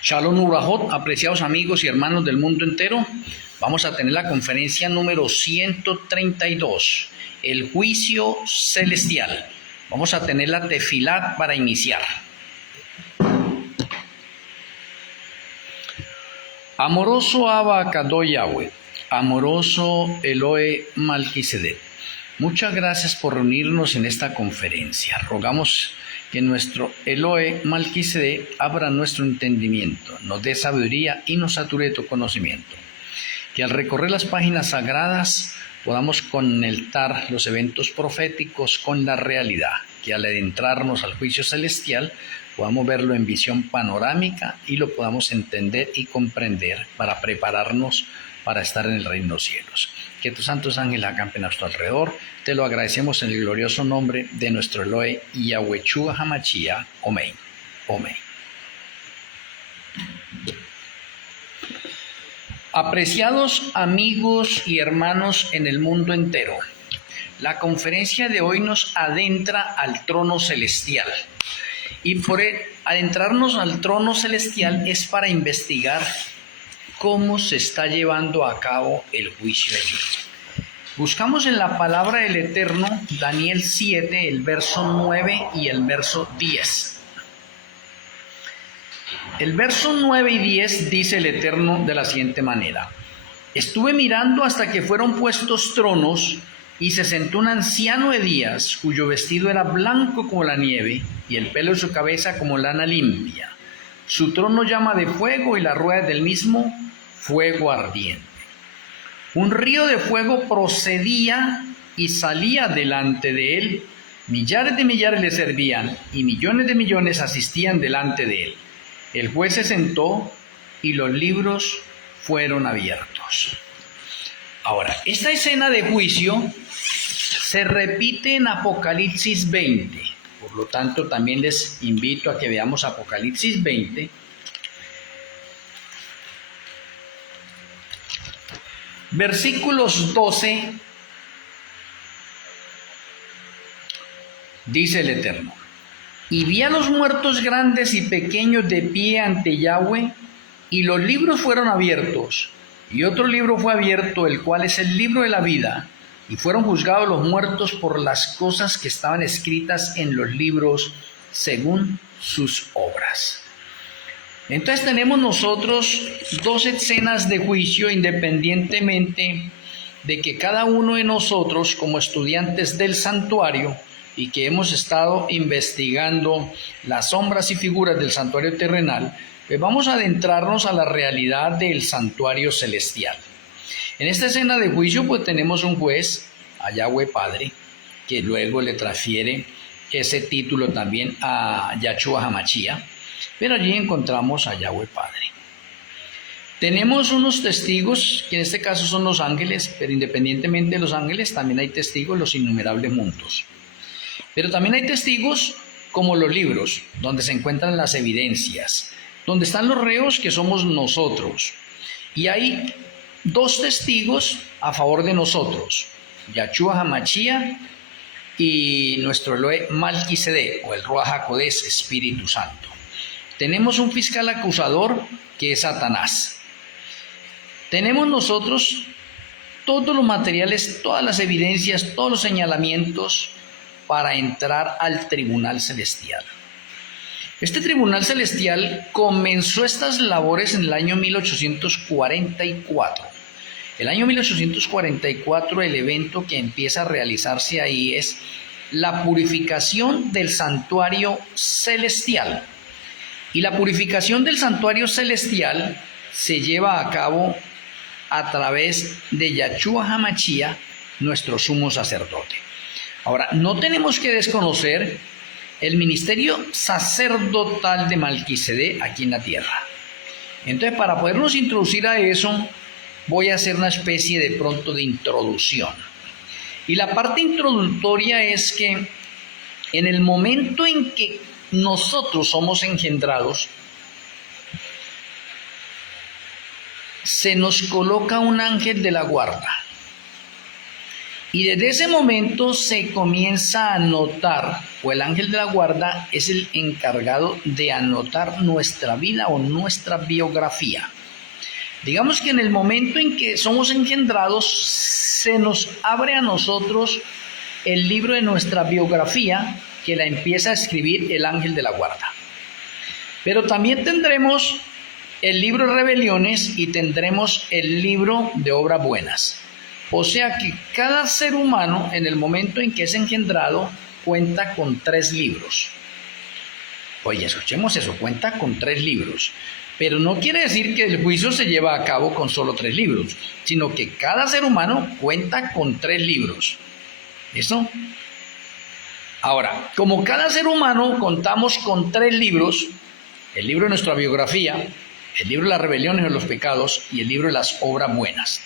Shalom Urahot, apreciados amigos y hermanos del mundo entero, vamos a tener la conferencia número 132, el juicio celestial. Vamos a tener la tefilat para iniciar. Amoroso Abba Kadosh Yahweh, amoroso Elohe Malquisedec, muchas gracias por reunirnos en esta conferencia. Rogamos que nuestro Elohe Malquisedec abra nuestro entendimiento, nos dé sabiduría y nos sature de tu conocimiento. Que al recorrer las páginas sagradas podamos conectar los eventos proféticos con la realidad. Que al adentrarnos al juicio celestial podamos verlo en visión panorámica y lo podamos entender y comprender para prepararnos para estar en el reino de los cielos. Que tus santos ángeles acampen a nuestro alrededor. Te lo agradecemos en el glorioso nombre de nuestro Elohe Yahweh Hamashia. Amén. Amén. Apreciados amigos y hermanos en el mundo entero, la conferencia de hoy nos adentra al trono celestial. Y por adentrarnos al trono celestial es para investigar cómo se está llevando a cabo el juicio de Dios. Buscamos en la palabra del Eterno, Daniel 7, el verso 9 y el verso 10. El verso 9 y 10 dice el Eterno de la siguiente manera: estuve mirando hasta que fueron puestos tronos, y se sentó un anciano de días, cuyo vestido era blanco como la nieve, y el pelo de su cabeza como lana limpia. Su trono llama de fuego, y la rueda del mismo fuego ardiente. Un río de fuego procedía y salía delante de él. Millares de millares le servían, y millones de millones asistían delante de él. El juez se sentó, y los libros fueron abiertos. Ahora, esta escena de juicio se repite en Apocalipsis 20. Por lo tanto, también les invito a que veamos Apocalipsis 20. Versículos 12. Dice el Eterno: y vi a los muertos grandes y pequeños de pie ante Yahweh, y los libros fueron abiertos. Y otro libro fue abierto, el cual es el libro de la vida, y fueron juzgados los muertos por las cosas que estaban escritas en los libros según sus obras. Entonces tenemos nosotros dos escenas de juicio, independientemente de que cada uno de nosotros, como estudiantes del santuario, y que hemos estado investigando las sombras y figuras del santuario terrenal, pues vamos a adentrarnos a la realidad del santuario celestial. En esta escena de juicio pues tenemos un juez, a Yahweh Padre, que luego le transfiere ese título también a Yahshua Hamashia, pero allí encontramos a Yahweh Padre. Tenemos unos testigos, que en este caso son los ángeles, pero independientemente de los ángeles también hay testigos, los innumerables mundos. Pero también hay testigos como los libros, donde se encuentran las evidencias, donde están los reos, que somos nosotros. Y hay dos testigos a favor de nosotros, Yahshua Hamashia y nuestro Elohe Malquisedec, o el Ruach HaKodesh, Espíritu Santo. Tenemos un fiscal acusador, que es Satanás. Tenemos nosotros todos los materiales, todas las evidencias, todos los señalamientos para entrar al tribunal celestial. Este tribunal celestial comenzó estas labores en el año 1844. El año 1844, el evento que empieza a realizarse ahí es la purificación del santuario celestial. Y la purificación del santuario celestial se lleva a cabo a través de Yahshua Hamashia, nuestro sumo sacerdote. Ahora, no tenemos que desconocer el ministerio sacerdotal de Malquisedec aquí en la tierra. Entonces, para podernos introducir a eso, voy a hacer una especie de pronto de introducción. Y la parte introductoria es que en el momento en que nosotros somos engendrados, se nos coloca un ángel de la guarda. Y desde ese momento se comienza a anotar, o el ángel de la guarda es el encargado de anotar nuestra vida o nuestra biografía. Digamos que en el momento en que somos engendrados, se nos abre a nosotros el libro de nuestra biografía, que la empieza a escribir el ángel de la guarda. Pero también tendremos el libro de rebeliones y tendremos el libro de obras buenas. O sea que cada ser humano, en el momento en que es engendrado, cuenta con 3 libros. Oye, escuchemos eso, cuenta con 3 libros. Pero no quiere decir que el juicio se lleva a cabo con solo 3 libros, sino que cada ser humano cuenta con 3 libros. ¿Listo? Ahora, como cada ser humano contamos con 3 libros, el libro de nuestra biografía, el libro de las rebeliones de los pecados y el libro de las obras buenas.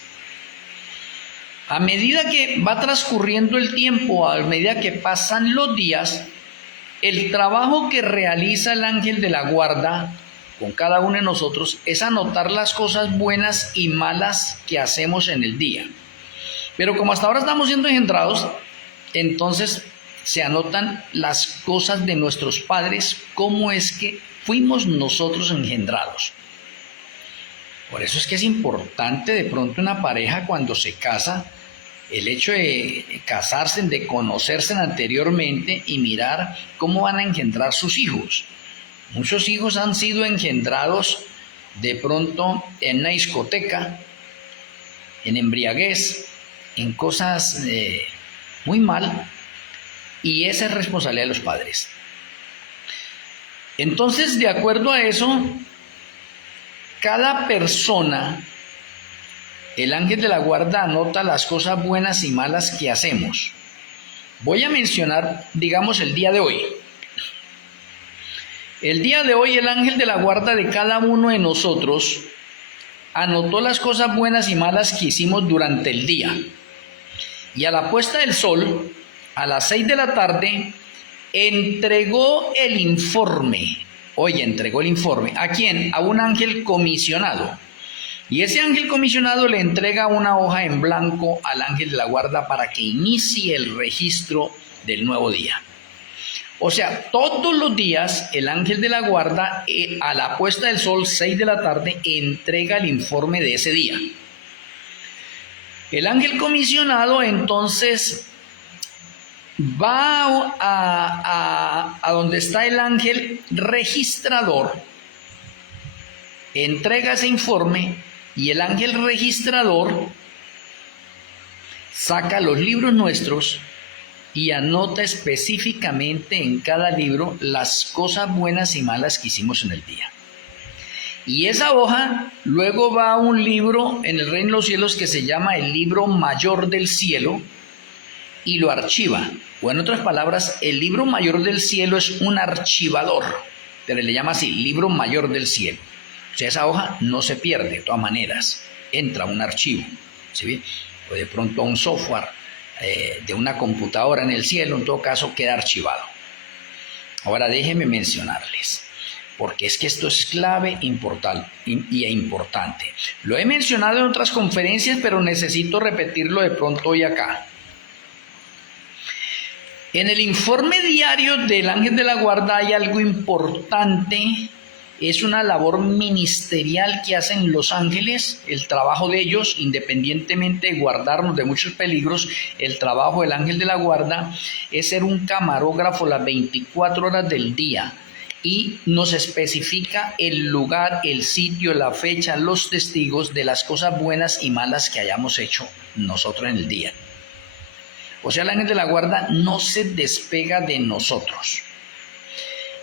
A medida que va transcurriendo el tiempo, a medida que pasan los días, el trabajo que realiza el ángel de la guarda con cada uno de nosotros es anotar las cosas buenas y malas que hacemos en el día. Pero como hasta ahora estamos siendo engendrados, entonces se anotan las cosas de nuestros padres, cómo es que fuimos nosotros engendrados. Por eso es que es importante de pronto una pareja cuando se casa, el hecho de casarse, de conocerse anteriormente y mirar cómo van a engendrar sus hijos. Muchos hijos han sido engendrados de pronto en una discoteca, en embriaguez, en cosas muy mal, y esa es responsabilidad de los padres. Entonces, de acuerdo a eso, cada persona, el ángel de la guarda anota las cosas buenas y malas que hacemos. Voy a mencionar, digamos, el día de hoy. El día de hoy el ángel de la guarda de cada uno de nosotros anotó las cosas buenas y malas que hicimos durante el día. Y a la puesta del sol, a las 6 de la tarde, entregó el informe. Oye, entregó el informe. ¿A quién? A un ángel comisionado. Y ese ángel comisionado le entrega una hoja en blanco al ángel de la guarda para que inicie el registro del nuevo día. O sea, todos los días el ángel de la guarda, a la puesta del sol, 6 de la tarde, entrega el informe de ese día. El ángel comisionado entonces va a donde está el ángel registrador, entrega ese informe y el ángel registrador saca los libros nuestros y anota específicamente en cada libro las cosas buenas y malas que hicimos en el día. Y esa hoja luego va a un libro en el reino de los cielos que se llama el libro mayor del cielo y lo archiva. O en otras palabras, el libro mayor del cielo es un archivador, pero le llama así, libro mayor del cielo. O sea, esa hoja no se pierde de todas maneras, entra a un archivo, ¿sí? O de pronto a un software de una computadora en el cielo, en todo caso queda archivado. Ahora déjenme mencionarles, porque es que esto es clave y importante. Lo he mencionado en otras conferencias, pero necesito repetirlo de pronto hoy acá. En el informe diario del ángel de la guarda hay algo importante. Es una labor ministerial que hacen los ángeles, el trabajo de ellos, independientemente de guardarnos de muchos peligros, el trabajo del ángel de la guarda es ser un camarógrafo las 24 horas del día y nos especifica el lugar, el sitio, la fecha, los testigos de las cosas buenas y malas que hayamos hecho nosotros en el día. O sea, el ángel de la guarda no se despega de nosotros.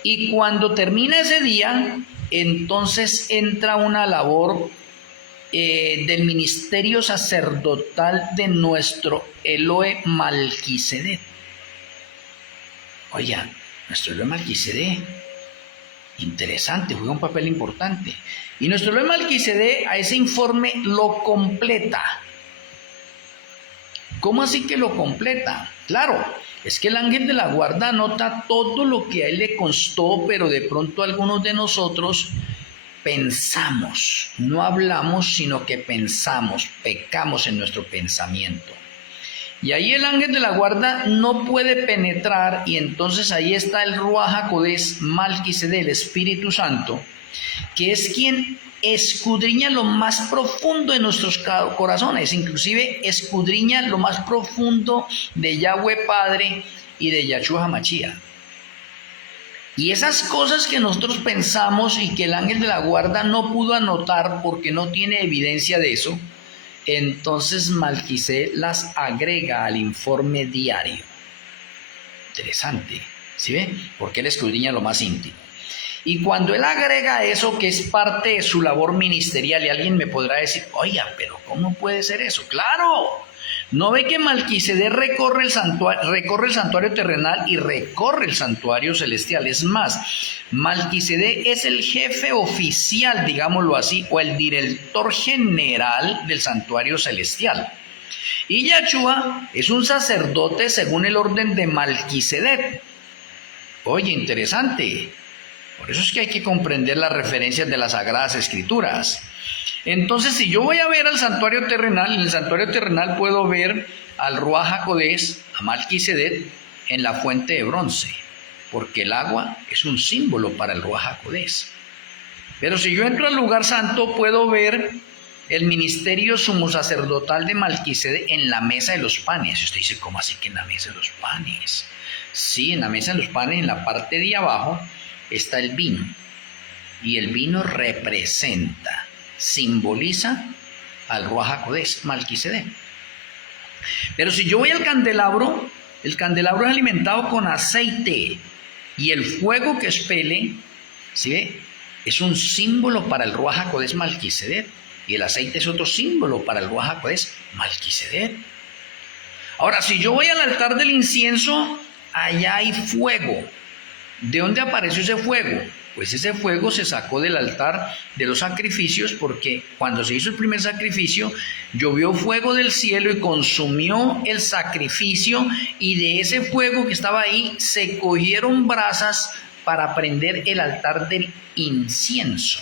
Y cuando termina ese día, entonces entra una labor del ministerio sacerdotal de nuestro Elohe Malquisedec. Oigan, nuestro Elohe Malquisedec, interesante, juega un papel importante. Y nuestro Elohe Malquisedec a ese informe lo completa. ¿Cómo así que lo completa? Claro, es que el ángel de la guarda anota todo lo que a él le constó, pero de pronto algunos de nosotros pensamos, no hablamos, sino que pensamos, pecamos en nuestro pensamiento. Y ahí el ángel de la guarda no puede penetrar, y entonces ahí está el Ruaj HaKodesh Malquisedec, el Espíritu Santo, que es quien escudriña lo más profundo de nuestros corazones, inclusive escudriña lo más profundo de Yahweh Padre y de Yahshua HaMashiach. Y esas cosas que nosotros pensamos y que el ángel de la guarda no pudo anotar porque no tiene evidencia de eso, entonces Malquisedec las agrega al informe diario. Interesante, ¿sí ve? Porque él escudriña lo más íntimo. Y cuando él agrega eso, que es parte de su labor ministerial, y alguien me podrá decir, oiga, pero ¿cómo puede ser eso? ¡Claro! ¿No ve que Malquisedec recorre el santuario terrenal y recorre el santuario celestial? Es más, Malquisedec es el jefe oficial, digámoslo así, o el director general del santuario celestial. Y Yahshua es un sacerdote según el orden de Malquisedec. Oye, interesante. Por eso es que hay que comprender las referencias de las Sagradas Escrituras. Entonces, si yo voy a ver al santuario terrenal, en el santuario terrenal puedo ver al Ruaj HaKodesh, a Malquisedec, en la fuente de bronce, porque el agua es un símbolo para el Ruaj HaKodesh. Pero si yo entro al lugar santo, puedo ver el ministerio sumo sacerdotal de Malquisedec en la mesa de los panes. Y usted dice, ¿cómo así que en la mesa de los panes? Sí, en la mesa de los panes, en la parte de abajo, está el vino. Y el vino representa, simboliza al Ruaj HaKodesh, Malquisedec. Pero si yo voy al candelabro, el candelabro es alimentado con aceite y el fuego que expele, ¿sí ve? Es un símbolo para el Ruaj HaKodesh Malquisedec, y el aceite es otro símbolo para el Ruaj HaKodesh Malquisedec. Ahora, si yo voy al altar del incienso, allá hay fuego. ¿De dónde apareció ese fuego? Pues ese fuego se sacó del altar de los sacrificios, porque cuando se hizo el primer sacrificio, llovió fuego del cielo y consumió el sacrificio, y de ese fuego que estaba ahí se cogieron brasas para prender el altar del incienso.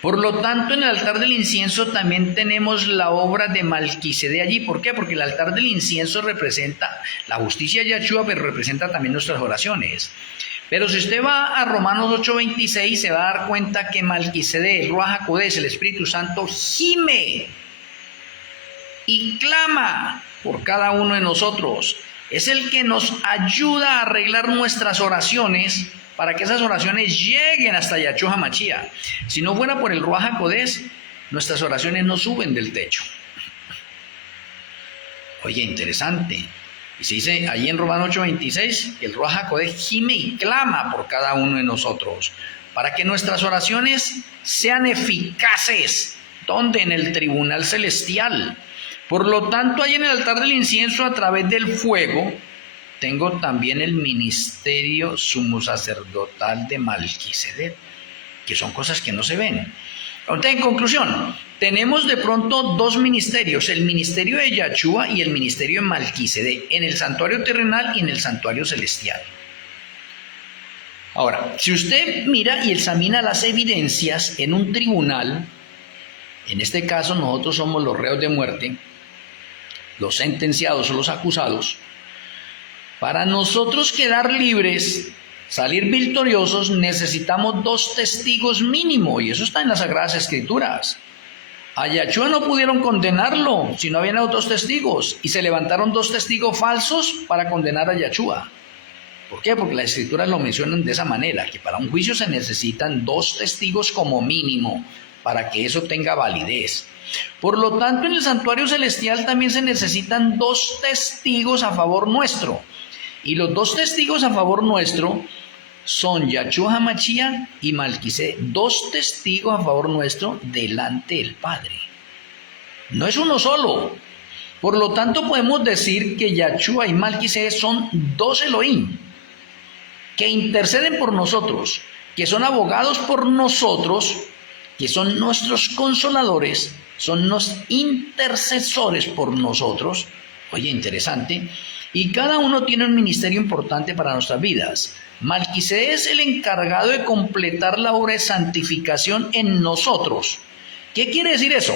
Por lo tanto, en el altar del incienso también tenemos la obra de Malquisedec allí. ¿Por qué? Porque el altar del incienso representa la justicia de Yahshua, pero representa también nuestras oraciones. Pero si usted va a Romanos 8:26, se va a dar cuenta que Malquisedec, el Ruaj HaKodesh, el Espíritu Santo, gime y clama por cada uno de nosotros. Es el que nos ayuda a arreglar nuestras oraciones para que esas oraciones lleguen hasta Yahshua HaMashiach. Si no fuera por el Ruaj HaKodesh, nuestras oraciones no suben del techo. Oye, interesante. Y se dice allí en Romanos 8:26, el Ruaj HaKodesh gime y clama por cada uno de nosotros, para que nuestras oraciones sean eficaces. ¿Dónde? En el tribunal celestial. Por lo tanto, ahí en el altar del incienso, a través del fuego, tengo también el ministerio sumo sacerdotal de Malquisedec, que son cosas que no se ven. Entonces, en conclusión, tenemos de pronto dos ministerios, el ministerio de Yahshua y el ministerio de Malquisedec, en el santuario terrenal y en el santuario celestial. Ahora, si usted mira y examina las evidencias en un tribunal, en este caso nosotros somos los reos de muerte, los sentenciados o los acusados, para nosotros quedar libres, salir victoriosos, necesitamos 2 testigos mínimo, y eso está en las Sagradas Escrituras. A Yahshua no pudieron condenarlo si no habían 2 testigos, y se levantaron 2 testigos falsos para condenar a Yahshua. ¿Por qué? Porque las Escrituras lo mencionan de esa manera, que para un juicio se necesitan 2 testigos como mínimo para que eso tenga validez. Por lo tanto, en el santuario celestial también se necesitan 2 testigos a favor nuestro. Y los 2 testigos a favor nuestro son Yahshua HaMashiach y Malquisedec, 2 testigos a favor nuestro delante del Padre. No es uno solo. Por lo tanto, podemos decir que Yahshua y Malquisedec son 2 Elohim, que interceden por nosotros, que son abogados por nosotros, que son nuestros consoladores, son los intercesores por nosotros. Oye, interesante. Y cada uno tiene un ministerio importante para nuestras vidas. Malquisedec es el encargado de completar la obra de santificación en nosotros. ¿Qué quiere decir eso?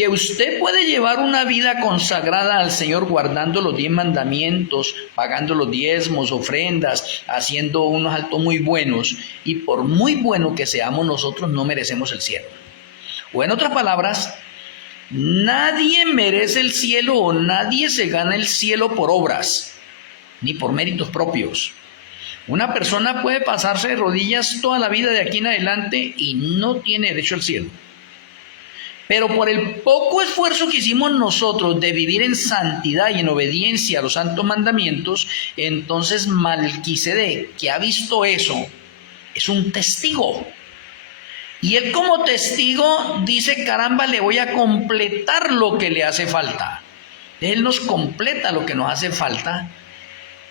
que usted puede llevar una vida consagrada al Señor guardando los 10 mandamientos, pagando los diezmos, ofrendas, haciendo unos actos muy buenos, y por muy bueno que seamos nosotros no merecemos el cielo. O en otras palabras, nadie merece el cielo o nadie se gana el cielo por obras, ni por méritos propios. Una persona puede pasarse de rodillas toda la vida de aquí en adelante y no tiene derecho al cielo. Pero por el poco esfuerzo que hicimos nosotros de vivir en santidad y en obediencia a los santos mandamientos, entonces Malquisedec, que ha visto eso, es un testigo. Y él como testigo dice, caramba, le voy a completar lo que le hace falta. Él nos completa lo que nos hace falta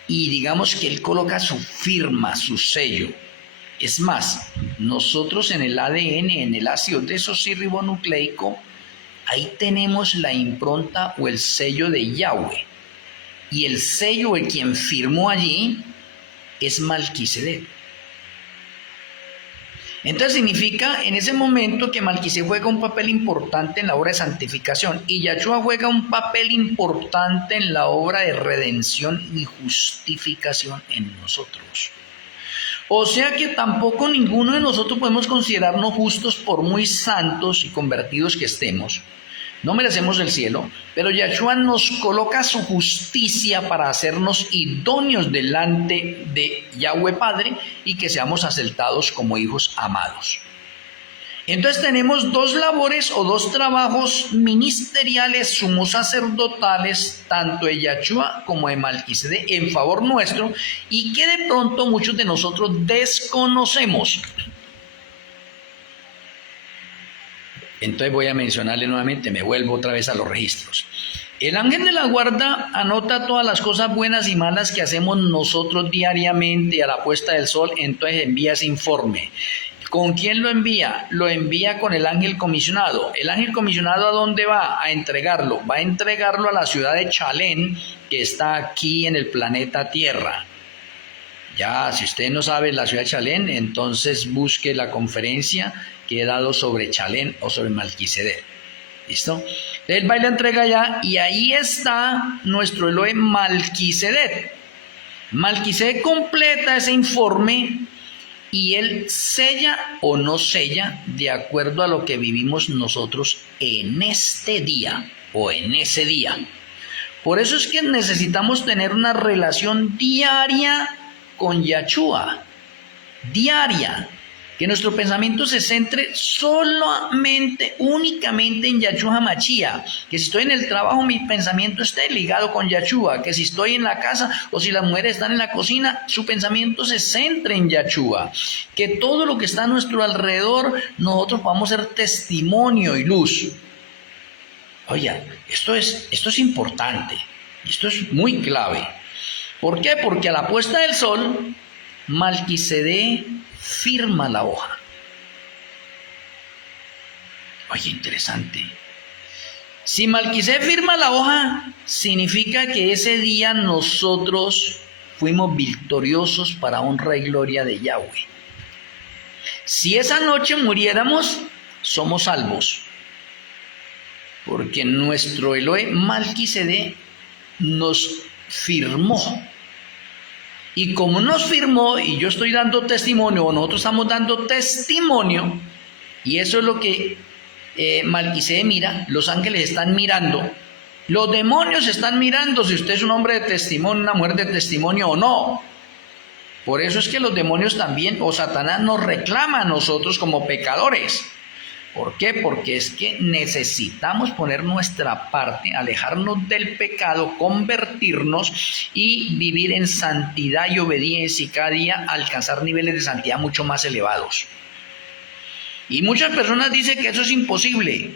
y digamos que él coloca su firma, su sello. Es más, nosotros en el ADN, en el ácido desoxirribonucleico, ahí tenemos la impronta o el sello de Yahweh. Y el sello, el quien firmó allí, es Malquisedec. Entonces significa en ese momento que Malquisedec juega un papel importante en la obra de santificación y Yahshua juega un papel importante en la obra de redención y justificación en nosotros. O sea que tampoco ninguno de nosotros podemos considerarnos justos por muy santos y convertidos que estemos. No merecemos el cielo, pero Yahshua nos coloca su justicia para hacernos idóneos delante de Yahweh Padre y que seamos aceptados como hijos amados. Entonces tenemos dos labores o dos trabajos ministeriales, sumos sacerdotales, tanto de Yahshua como de Malquisedec en favor nuestro y que de pronto muchos de nosotros desconocemos. Entonces voy a mencionarle nuevamente, me vuelvo otra vez a los registros. El ángel de la guarda anota todas las cosas buenas y malas que hacemos nosotros diariamente a la puesta del sol, entonces envía ese informe. ¿Con quién lo envía? Lo envía con el ángel comisionado. ¿El ángel comisionado a dónde va? A entregarlo. Va a entregarlo a la ciudad de Chalén, que está aquí en el planeta Tierra. Ya, si usted no sabe la ciudad de Chalén, entonces busque la conferencia que he dado sobre Chalén o sobre Malquisedec. ¿Listo? Él va y la entrega allá y ahí está nuestro Elohim Malquisedec. Malquisedec completa ese informe y él sella o no sella de acuerdo a lo que vivimos nosotros en este día o en ese día. Por eso es que necesitamos tener una relación diaria con Yahshua, diaria, que nuestro pensamiento se centre solamente, únicamente en Yahshua HaMashiach, que si estoy en el trabajo mi pensamiento esté ligado con Yahshua, que si estoy en la casa o si las mujeres están en la cocina, su pensamiento se centre en Yahshua, que todo lo que está a nuestro alrededor nosotros podamos ser testimonio y luz. Oye, esto es importante, esto es muy clave. ¿Por qué? Porque a la puesta del sol, Malquisedec firma la hoja. Oye, interesante. Si Malquisedec firma la hoja, significa que ese día nosotros fuimos victoriosos para honra y gloria de Yahweh. Si esa noche muriéramos, somos salvos. Porque nuestro Elohim Malquisedec nos firmó. Y como nos firmó, y yo estoy dando testimonio, o nosotros estamos dando testimonio, y eso es lo que Malquisedec mira, los ángeles están mirando, los demonios están mirando si usted es un hombre de testimonio, una mujer de testimonio o no. Por eso es que los demonios también, o Satanás, nos reclama a nosotros como pecadores. ¿Por qué? Porque es que necesitamos poner nuestra parte, alejarnos del pecado, convertirnos y vivir en santidad y obediencia y cada día alcanzar niveles de santidad mucho más elevados. Y muchas personas dicen que eso es imposible.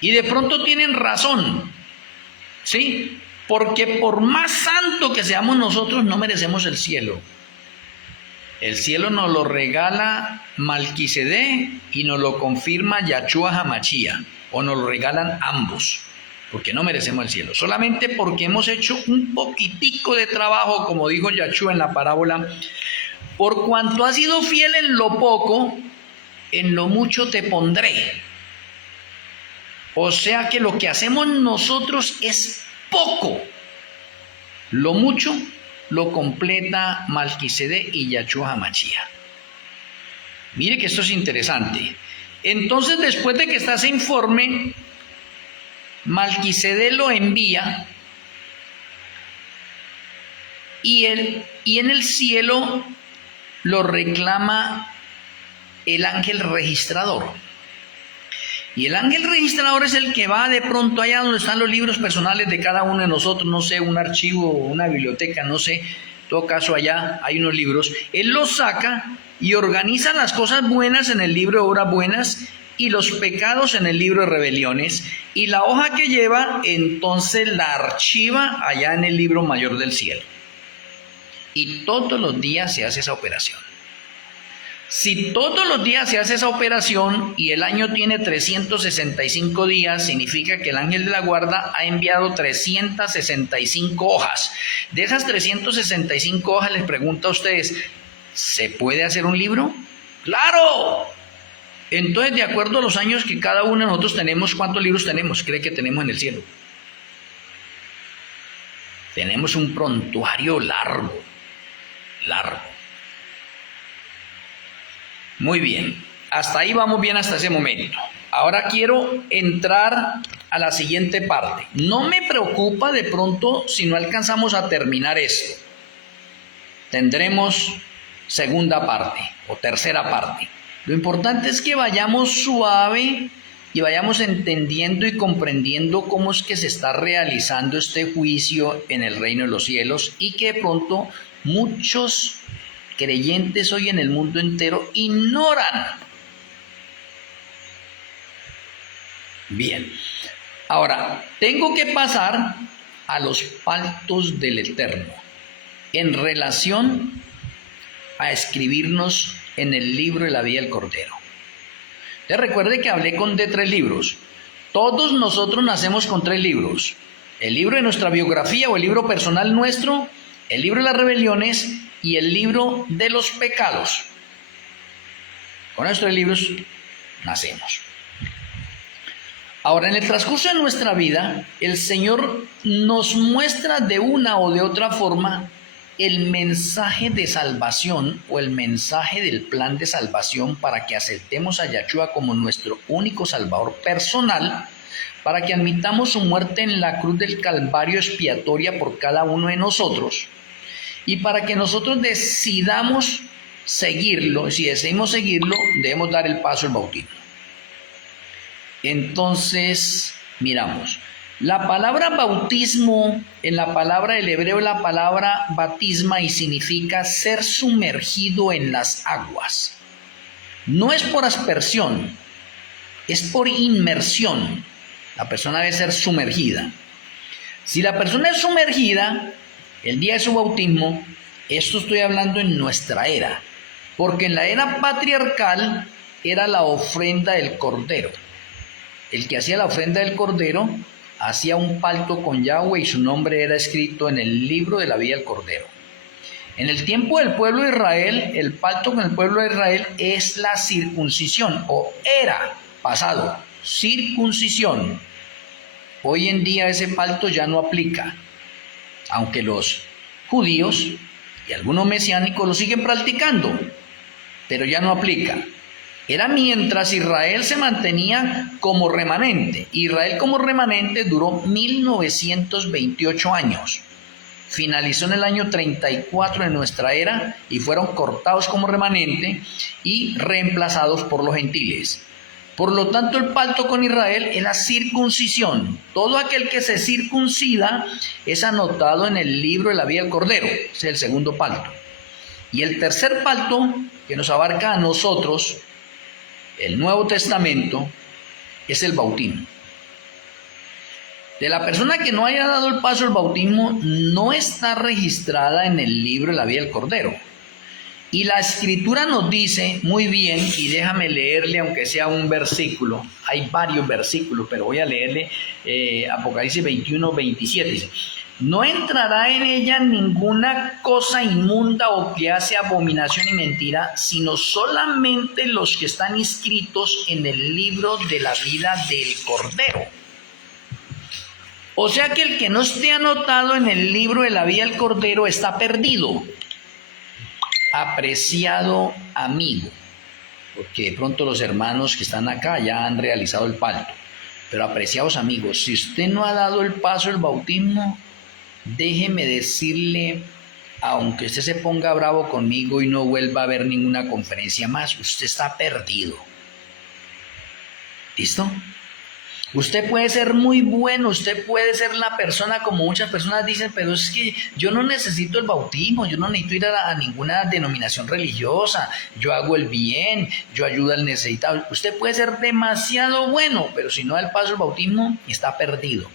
Y de pronto tienen razón, ¿sí? Porque por más santo que seamos nosotros, no merecemos el cielo. El cielo nos lo regala Malquisedec y nos lo confirma Yahshua HaMashiach, o nos lo regalan ambos, porque no merecemos el cielo. Solamente porque hemos hecho un poquitico de trabajo, como dijo Yahshua en la parábola, por cuanto has sido fiel en lo poco, en lo mucho te pondré. O sea que lo que hacemos nosotros es poco. Lo mucho lo completa Malquisedec y Yahshua HaMashiach. Mire que esto es interesante. Entonces, después de que está ese informe, Malquisedec lo envía y en el cielo lo reclama el ángel registrador. Y el ángel registrador es el que va de pronto allá donde están los libros personales de cada uno de nosotros, no sé, un archivo, una biblioteca, no sé, en todo caso allá hay unos libros. Él los saca y organiza las cosas buenas en el libro de obras buenas y los pecados en el libro de rebeliones. Y la hoja que lleva, entonces la archiva allá en el libro mayor del cielo. Y todos los días se hace esa operación. Si todos los días se hace esa operación y el año tiene 365 días, significa que el ángel de la guarda ha enviado 365 hojas. De esas 365 hojas les pregunto a ustedes, ¿se puede hacer un libro? ¡Claro! Entonces, de acuerdo a los años que cada uno de nosotros tenemos, ¿cuántos libros tenemos? ¿Cree que tenemos en el cielo? Tenemos un prontuario largo. Muy bien, hasta ahí vamos bien hasta ese momento. Ahora quiero entrar a la siguiente parte. No me preocupa de pronto si no alcanzamos a terminar esto. Tendremos segunda parte o tercera parte. Lo importante es que vayamos suave y vayamos entendiendo y comprendiendo cómo es que se está realizando este juicio en el reino de los cielos y que de pronto muchos creyentes hoy en el mundo entero ignoran. Bien, ahora tengo que pasar a los pactos del Eterno en relación a escribirnos en el libro de la vida del Cordero. Te recuerde que hablé de 3 libros. Todos nosotros nacemos con 3 libros. El libro de nuestra biografía o el libro personal nuestro, el libro de las rebeliones y el libro de los pecados. Con estos 3 libros nacemos. Ahora, en el transcurso de nuestra vida, el Señor nos muestra de una o de otra forma el mensaje de salvación o el mensaje del plan de salvación para que aceptemos a Yahshua como nuestro único Salvador personal, para que admitamos su muerte en la cruz del Calvario expiatoria por cada uno de nosotros y para que nosotros decidamos seguirlo. Si decidimos seguirlo, debemos dar el paso al bautismo. Entonces, miramos. La palabra bautismo, en la palabra del hebreo, la palabra batisma y significa ser sumergido en las aguas. No es por aspersión, es por inmersión. La persona debe ser sumergida. Si la persona es sumergida, el día de su bautismo, esto estoy hablando en nuestra era, porque en la era patriarcal era la ofrenda del Cordero. El que hacía la ofrenda del Cordero hacía un pacto con Yahweh y su nombre era escrito en el libro de la vida del Cordero. En el tiempo del pueblo de Israel, el pacto con el pueblo de Israel es la circuncisión, o era pasado, circuncisión. Hoy en día ese pacto ya no aplica, aunque los judíos y algunos mesiánicos lo siguen practicando, pero ya no aplica. Era mientras Israel se mantenía como remanente. Israel como remanente duró 1928 años. Finalizó en el año 34 de nuestra era y fueron cortados como remanente y reemplazados por los gentiles. Por lo tanto, el pacto con Israel es la circuncisión. Todo aquel que se circuncida es anotado en el libro de la vida del Cordero. Ese es el segundo pacto. Y el tercer pacto, que nos abarca a nosotros, el Nuevo Testamento, es el bautismo. De la persona que no haya dado el paso al bautismo, no está registrada en el libro de la vida del Cordero. Y la Escritura nos dice muy bien, y déjame leerle aunque sea un versículo, hay varios versículos, pero voy a leerle Apocalipsis 21, 27. Dice, No entrará en ella ninguna cosa inmunda o que hace abominación y mentira, sino solamente los que están inscritos en el libro de la vida del Cordero. O sea que el que no esté anotado en el libro de la vida del Cordero está perdido. Apreciado amigo, porque de pronto los hermanos que están acá ya han realizado el parto, pero apreciados amigos, si usted no ha dado el paso del bautismo, déjeme decirle, aunque usted se ponga bravo conmigo y no vuelva a ver ninguna conferencia más, usted está perdido. ¿Listo? Usted puede ser muy bueno, usted puede ser la persona como muchas personas dicen, pero es que yo no necesito el bautismo, yo no necesito ir a ninguna denominación religiosa, yo hago el bien, yo ayudo al necesitado. Usted puede ser demasiado bueno, pero si no da el paso del bautismo, está perdido.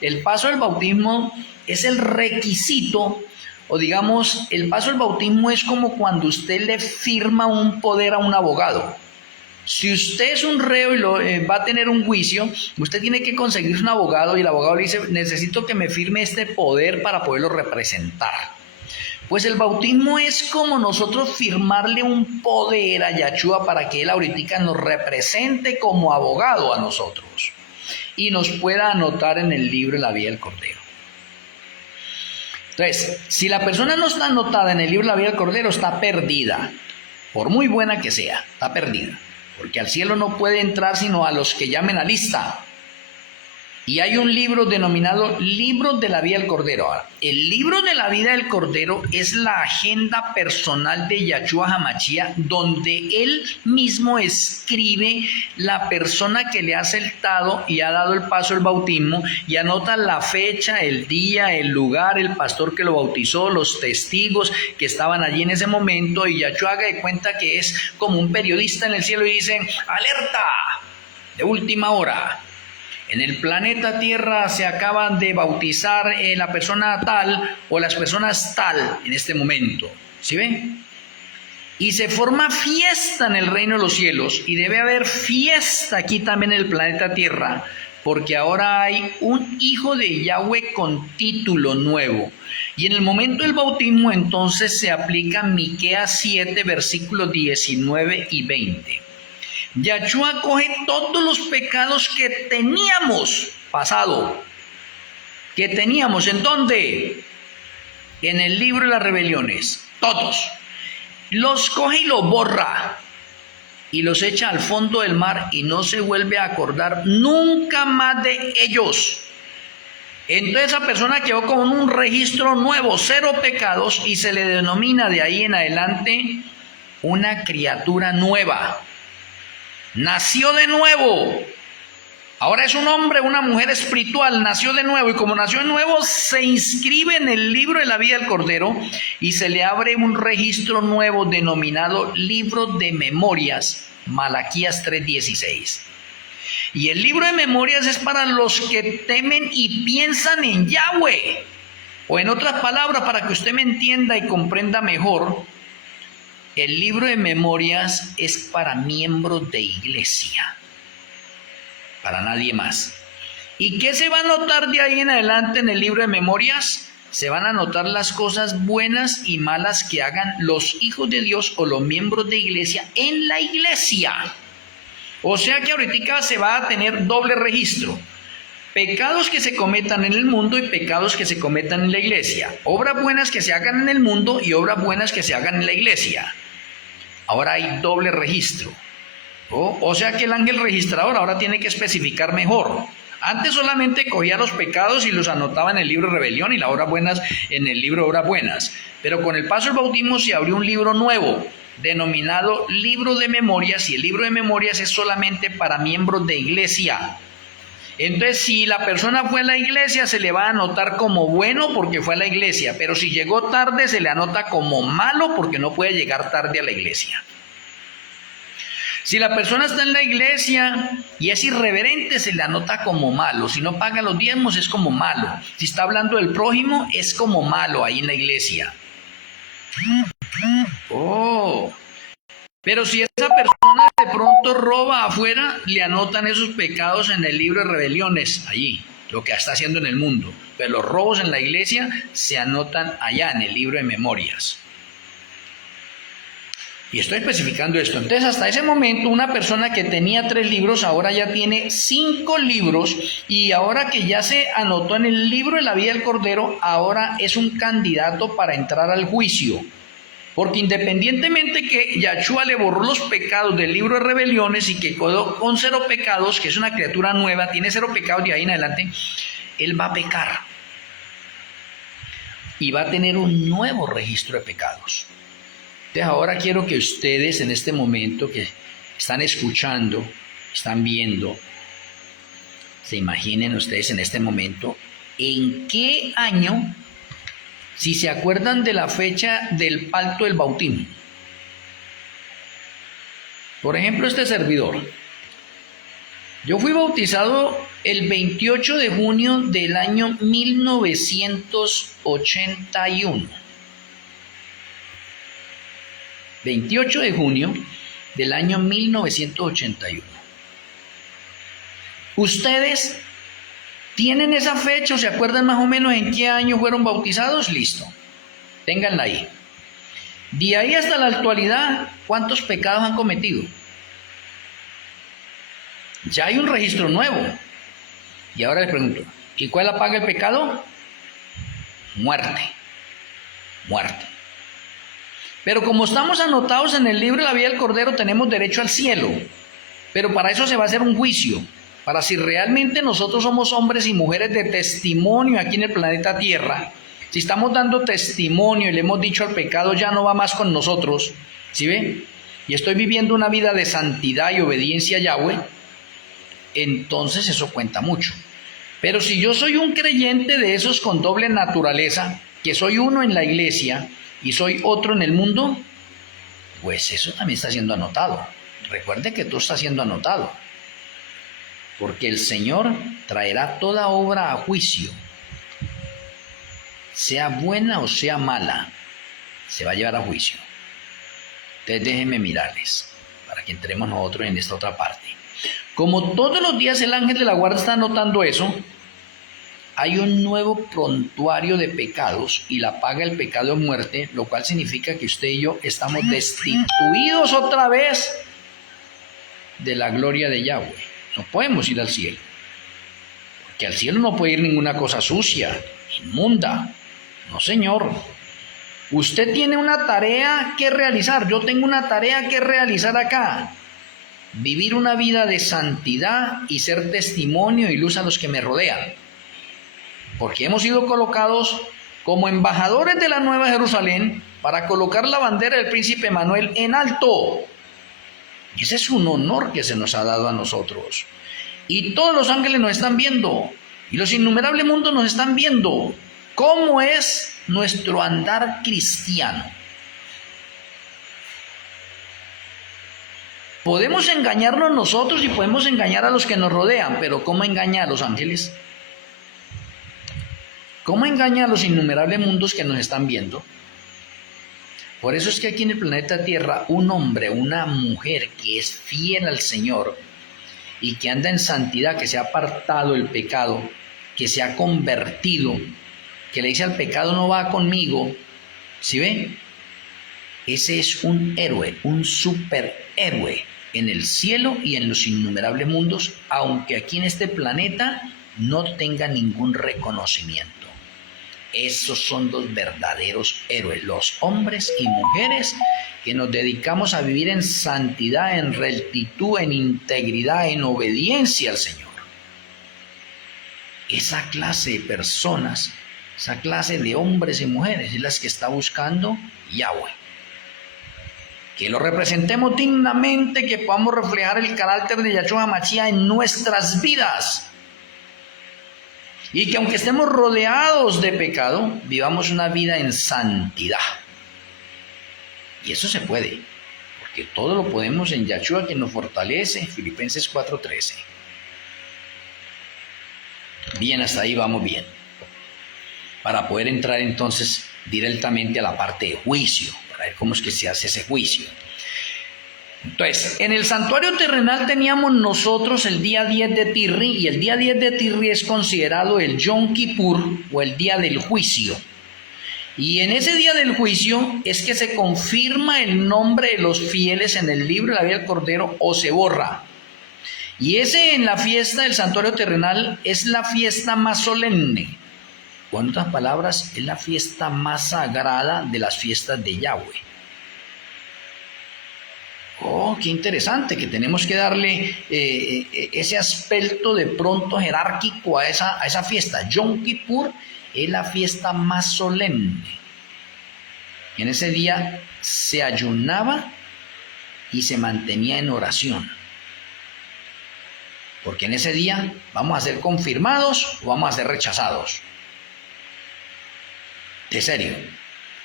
El paso del bautismo es el requisito, o digamos, el paso del bautismo es como cuando usted le firma un poder a un abogado. Si usted es un reo y va a tener un juicio, usted tiene que conseguirse un abogado y el abogado le dice, necesito que me firme este poder para poderlo representar. Pues el bautismo es como nosotros firmarle un poder a Yahshua para que él ahorita nos represente como abogado a nosotros y nos pueda anotar en el libro de la vida del Cordero. Entonces, si la persona no está anotada en el libro de la vida del Cordero, está perdida, por muy buena que sea, está perdida. Porque al cielo no puede entrar sino a los que llamen a lista. Y hay un libro denominado Libro de la Vida del Cordero. Ahora, el Libro de la Vida del Cordero es la agenda personal de Yahshua HaMashiach, donde él mismo escribe la persona que le ha aceptado y ha dado el paso al bautismo y anota la fecha, el día, el lugar, el pastor que lo bautizó, los testigos que estaban allí en ese momento, y Yahshua haga de cuenta que es como un periodista en el cielo y dice, ¡alerta! De última hora. En el planeta Tierra se acaban de bautizar la persona tal o las personas tal en este momento. ¿Sí ven? Y se forma fiesta en el reino de los cielos y debe haber fiesta aquí también en el planeta Tierra, porque ahora hay un hijo de Yahweh con título nuevo. Y en el momento del bautismo entonces se aplica Miqueas 7, versículos 19 y 20. Yahshua coge todos los pecados que teníamos pasado, que teníamos, ¿en dónde? En el libro de las rebeliones, todos. Los coge y los borra y los echa al fondo del mar y no se vuelve a acordar nunca más de ellos. Entonces esa persona quedó con un registro nuevo, 0 pecados, y se le denomina de ahí en adelante una criatura nueva. Nació de nuevo. Ahora es un hombre, una mujer espiritual, nació de nuevo, y como nació de nuevo se inscribe en el libro de la vida del Cordero y se le abre un registro nuevo denominado Libro de Memorias, Malaquías 3:16. Y el libro de memorias es para los que temen y piensan en Yahweh, o en otras palabras, para que usted me entienda y comprenda mejor, el libro de memorias es para miembros de iglesia, para nadie más. ¿Y qué se va a notar de ahí en adelante en el libro de memorias? Se van a notar las cosas buenas y malas que hagan los hijos de Dios o los miembros de iglesia en la iglesia. O sea que ahorita se va a tener doble registro. Pecados que se cometan en el mundo y pecados que se cometan en la iglesia. Obras buenas que se hagan en el mundo y obras buenas que se hagan en la iglesia. Ahora hay doble registro. O sea que el ángel registrador ahora tiene que especificar mejor. Antes solamente cogía los pecados y los anotaba en el libro de rebelión y las obras buenas en el libro de obras buenas. Pero con el paso del bautismo se abrió un libro nuevo, denominado Libro de Memorias, y el libro de memorias es solamente para miembros de iglesia. Entonces, si la persona fue a la iglesia, se le va a anotar como bueno porque fue a la iglesia, pero si llegó tarde, se le anota como malo porque no puede llegar tarde a la iglesia. Si la persona está en la iglesia y es irreverente, se le anota como malo. Si no paga los diezmos, es como malo. Si está hablando del prójimo, es como malo ahí en la iglesia. Pero si esa persona de pronto roba afuera, le anotan esos pecados en el libro de rebeliones allí. lo que está haciendo en el mundo, pero los robos en la iglesia se anotan allá en el libro de memorias. Y estoy especificando esto. Entonces, hasta ese momento, una persona que tenía 3 libros, ahora ya tiene 5 libros, y ahora que ya se anotó en el libro de la vida del Cordero, ahora es un candidato para entrar al juicio. Porque independientemente que Yahshua le borró los pecados del libro de rebeliones y que quedó con 0 pecados, que es una criatura nueva, tiene 0 pecados de ahí en adelante, él va a pecar. Y va a tener un nuevo registro de pecados. Entonces ahora quiero que ustedes en este momento que están escuchando, están viendo, se imaginen ustedes en este momento en qué año, si se acuerdan de la fecha del pacto del bautismo. Por ejemplo, este servidor. Yo fui bautizado el 28 de junio del año 1981. 28 de junio del año 1981. ¿Ustedes tienen esa fecha o se acuerdan más o menos en qué año fueron bautizados? Listo, ténganla ahí. De ahí hasta la actualidad, ¿cuántos pecados han cometido? Ya hay un registro nuevo. Y ahora les pregunto, ¿y cuál apaga el pecado? Muerte. Muerte. Pero como estamos anotados en el libro de la vida del Cordero, tenemos derecho al cielo. Pero para eso se va a hacer un juicio. Para si realmente nosotros somos hombres y mujeres de testimonio aquí en el planeta Tierra. Si estamos dando testimonio y le hemos dicho al pecado ya no va más con nosotros. ¿Sí ve? Y estoy viviendo una vida de santidad y obediencia a Yahweh. Entonces eso cuenta mucho. Pero si yo soy un creyente de esos con doble naturaleza, que soy uno en la iglesia y soy otro en el mundo, pues eso también está siendo anotado. Recuerde que todo está siendo anotado, porque el Señor traerá toda obra a juicio, sea buena o sea mala, se va a llevar a juicio. Entonces déjenme mirarles, para que entremos nosotros en esta otra parte. Como todos los días el ángel de la guarda está anotando eso, hay un nuevo prontuario de pecados y la paga del pecado es muerte, lo cual significa que usted y yo estamos destituidos otra vez de la gloria de Yahweh. No podemos ir al cielo, porque al cielo no puede ir ninguna cosa sucia, inmunda. No, señor. Usted tiene una tarea que realizar, yo tengo una tarea que realizar acá. Vivir una vida de santidad y ser testimonio y luz a los que me rodean. Porque hemos sido colocados como embajadores de la Nueva Jerusalén para colocar la bandera del príncipe Manuel en alto. Y ese es un honor que se nos ha dado a nosotros. Y todos los ángeles nos están viendo. Y los innumerables mundos nos están viendo. ¿Cómo es nuestro andar cristiano? Podemos engañarnos nosotros y podemos engañar a los que nos rodean, pero ¿cómo engaña a los ángeles? ¿Cómo engaña a los innumerables mundos que nos están viendo? Por eso es que aquí en el planeta Tierra, un hombre, una mujer que es fiel al Señor y que anda en santidad, que se ha apartado del pecado, que se ha convertido, que le dice al pecado no va conmigo, ¿sí ve? Ese es un héroe, un superhéroe en el cielo y en los innumerables mundos, aunque aquí en este planeta no tenga ningún reconocimiento. Esos son los verdaderos héroes, los hombres y mujeres que nos dedicamos a vivir en santidad, en rectitud, en integridad, en obediencia al Señor. Esa clase de personas, esa clase de hombres y mujeres es las que está buscando Yahweh. Que lo representemos dignamente, que podamos reflejar el carácter de Yahshua Hamashiach en nuestras vidas. Y que aunque estemos rodeados de pecado, vivamos una vida en santidad. Y eso se puede, porque todo lo podemos en Yahshua que nos fortalece, Filipenses 4:13. Bien, hasta ahí vamos bien. Para poder entrar entonces directamente a la parte de juicio, para ver cómo es que se hace ese juicio. Entonces, en el santuario terrenal teníamos nosotros el día 10 de Tirri, y el día 10 de Tirri es considerado el Yom Kippur o el día del juicio. Y en ese día del juicio es que se confirma el nombre de los fieles en el libro de la vida del Cordero o se borra. Y ese en la fiesta del santuario terrenal es la fiesta más solemne. Con otras palabras, es la fiesta más sagrada de las fiestas de Yahweh. Oh, qué interesante, que tenemos que darle ese aspecto de pronto jerárquico a esa fiesta. Yom Kippur es la fiesta más solemne. En ese día se ayunaba y se mantenía en oración. Porque en ese día vamos a ser confirmados o vamos a ser rechazados. De serio.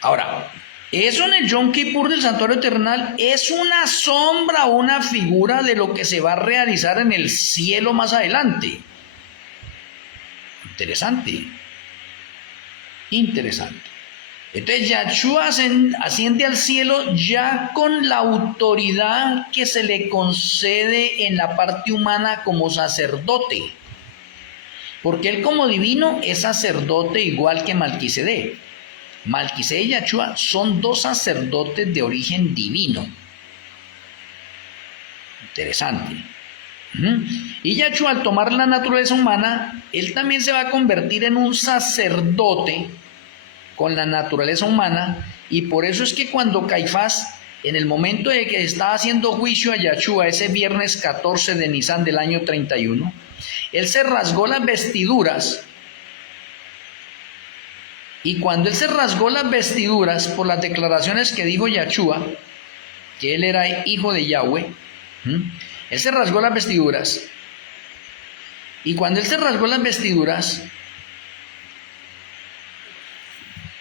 Ahora, eso en el Yom Kippur del santuario terrenal es una sombra o una figura de lo que se va a realizar en el cielo más adelante. Interesante. Entonces Yahshua asciende al cielo ya con la autoridad que se le concede en la parte humana como sacerdote. Porque él como divino es sacerdote igual que Malquisedec. Malquisedec y Yahshua son dos sacerdotes de origen divino. Interesante. Y Yahshua, al tomar la naturaleza humana, él también se va a convertir en un sacerdote con la naturaleza humana, y por eso es que cuando Caifás, en el momento de que estaba haciendo juicio a Yahshua, ese viernes 14 de Nisan del año 31, él se rasgó las vestiduras. Y cuando él se rasgó las vestiduras por las declaraciones que dijo Yahshua, que él era hijo de Yahweh, él se rasgó las vestiduras. Y cuando él se rasgó las vestiduras,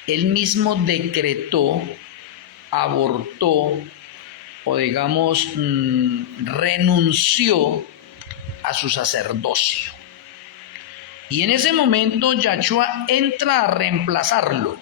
él mismo decretó, abortó, o digamos, renunció a su sacerdocio. Y en ese momento Yahshua entra a reemplazarlo.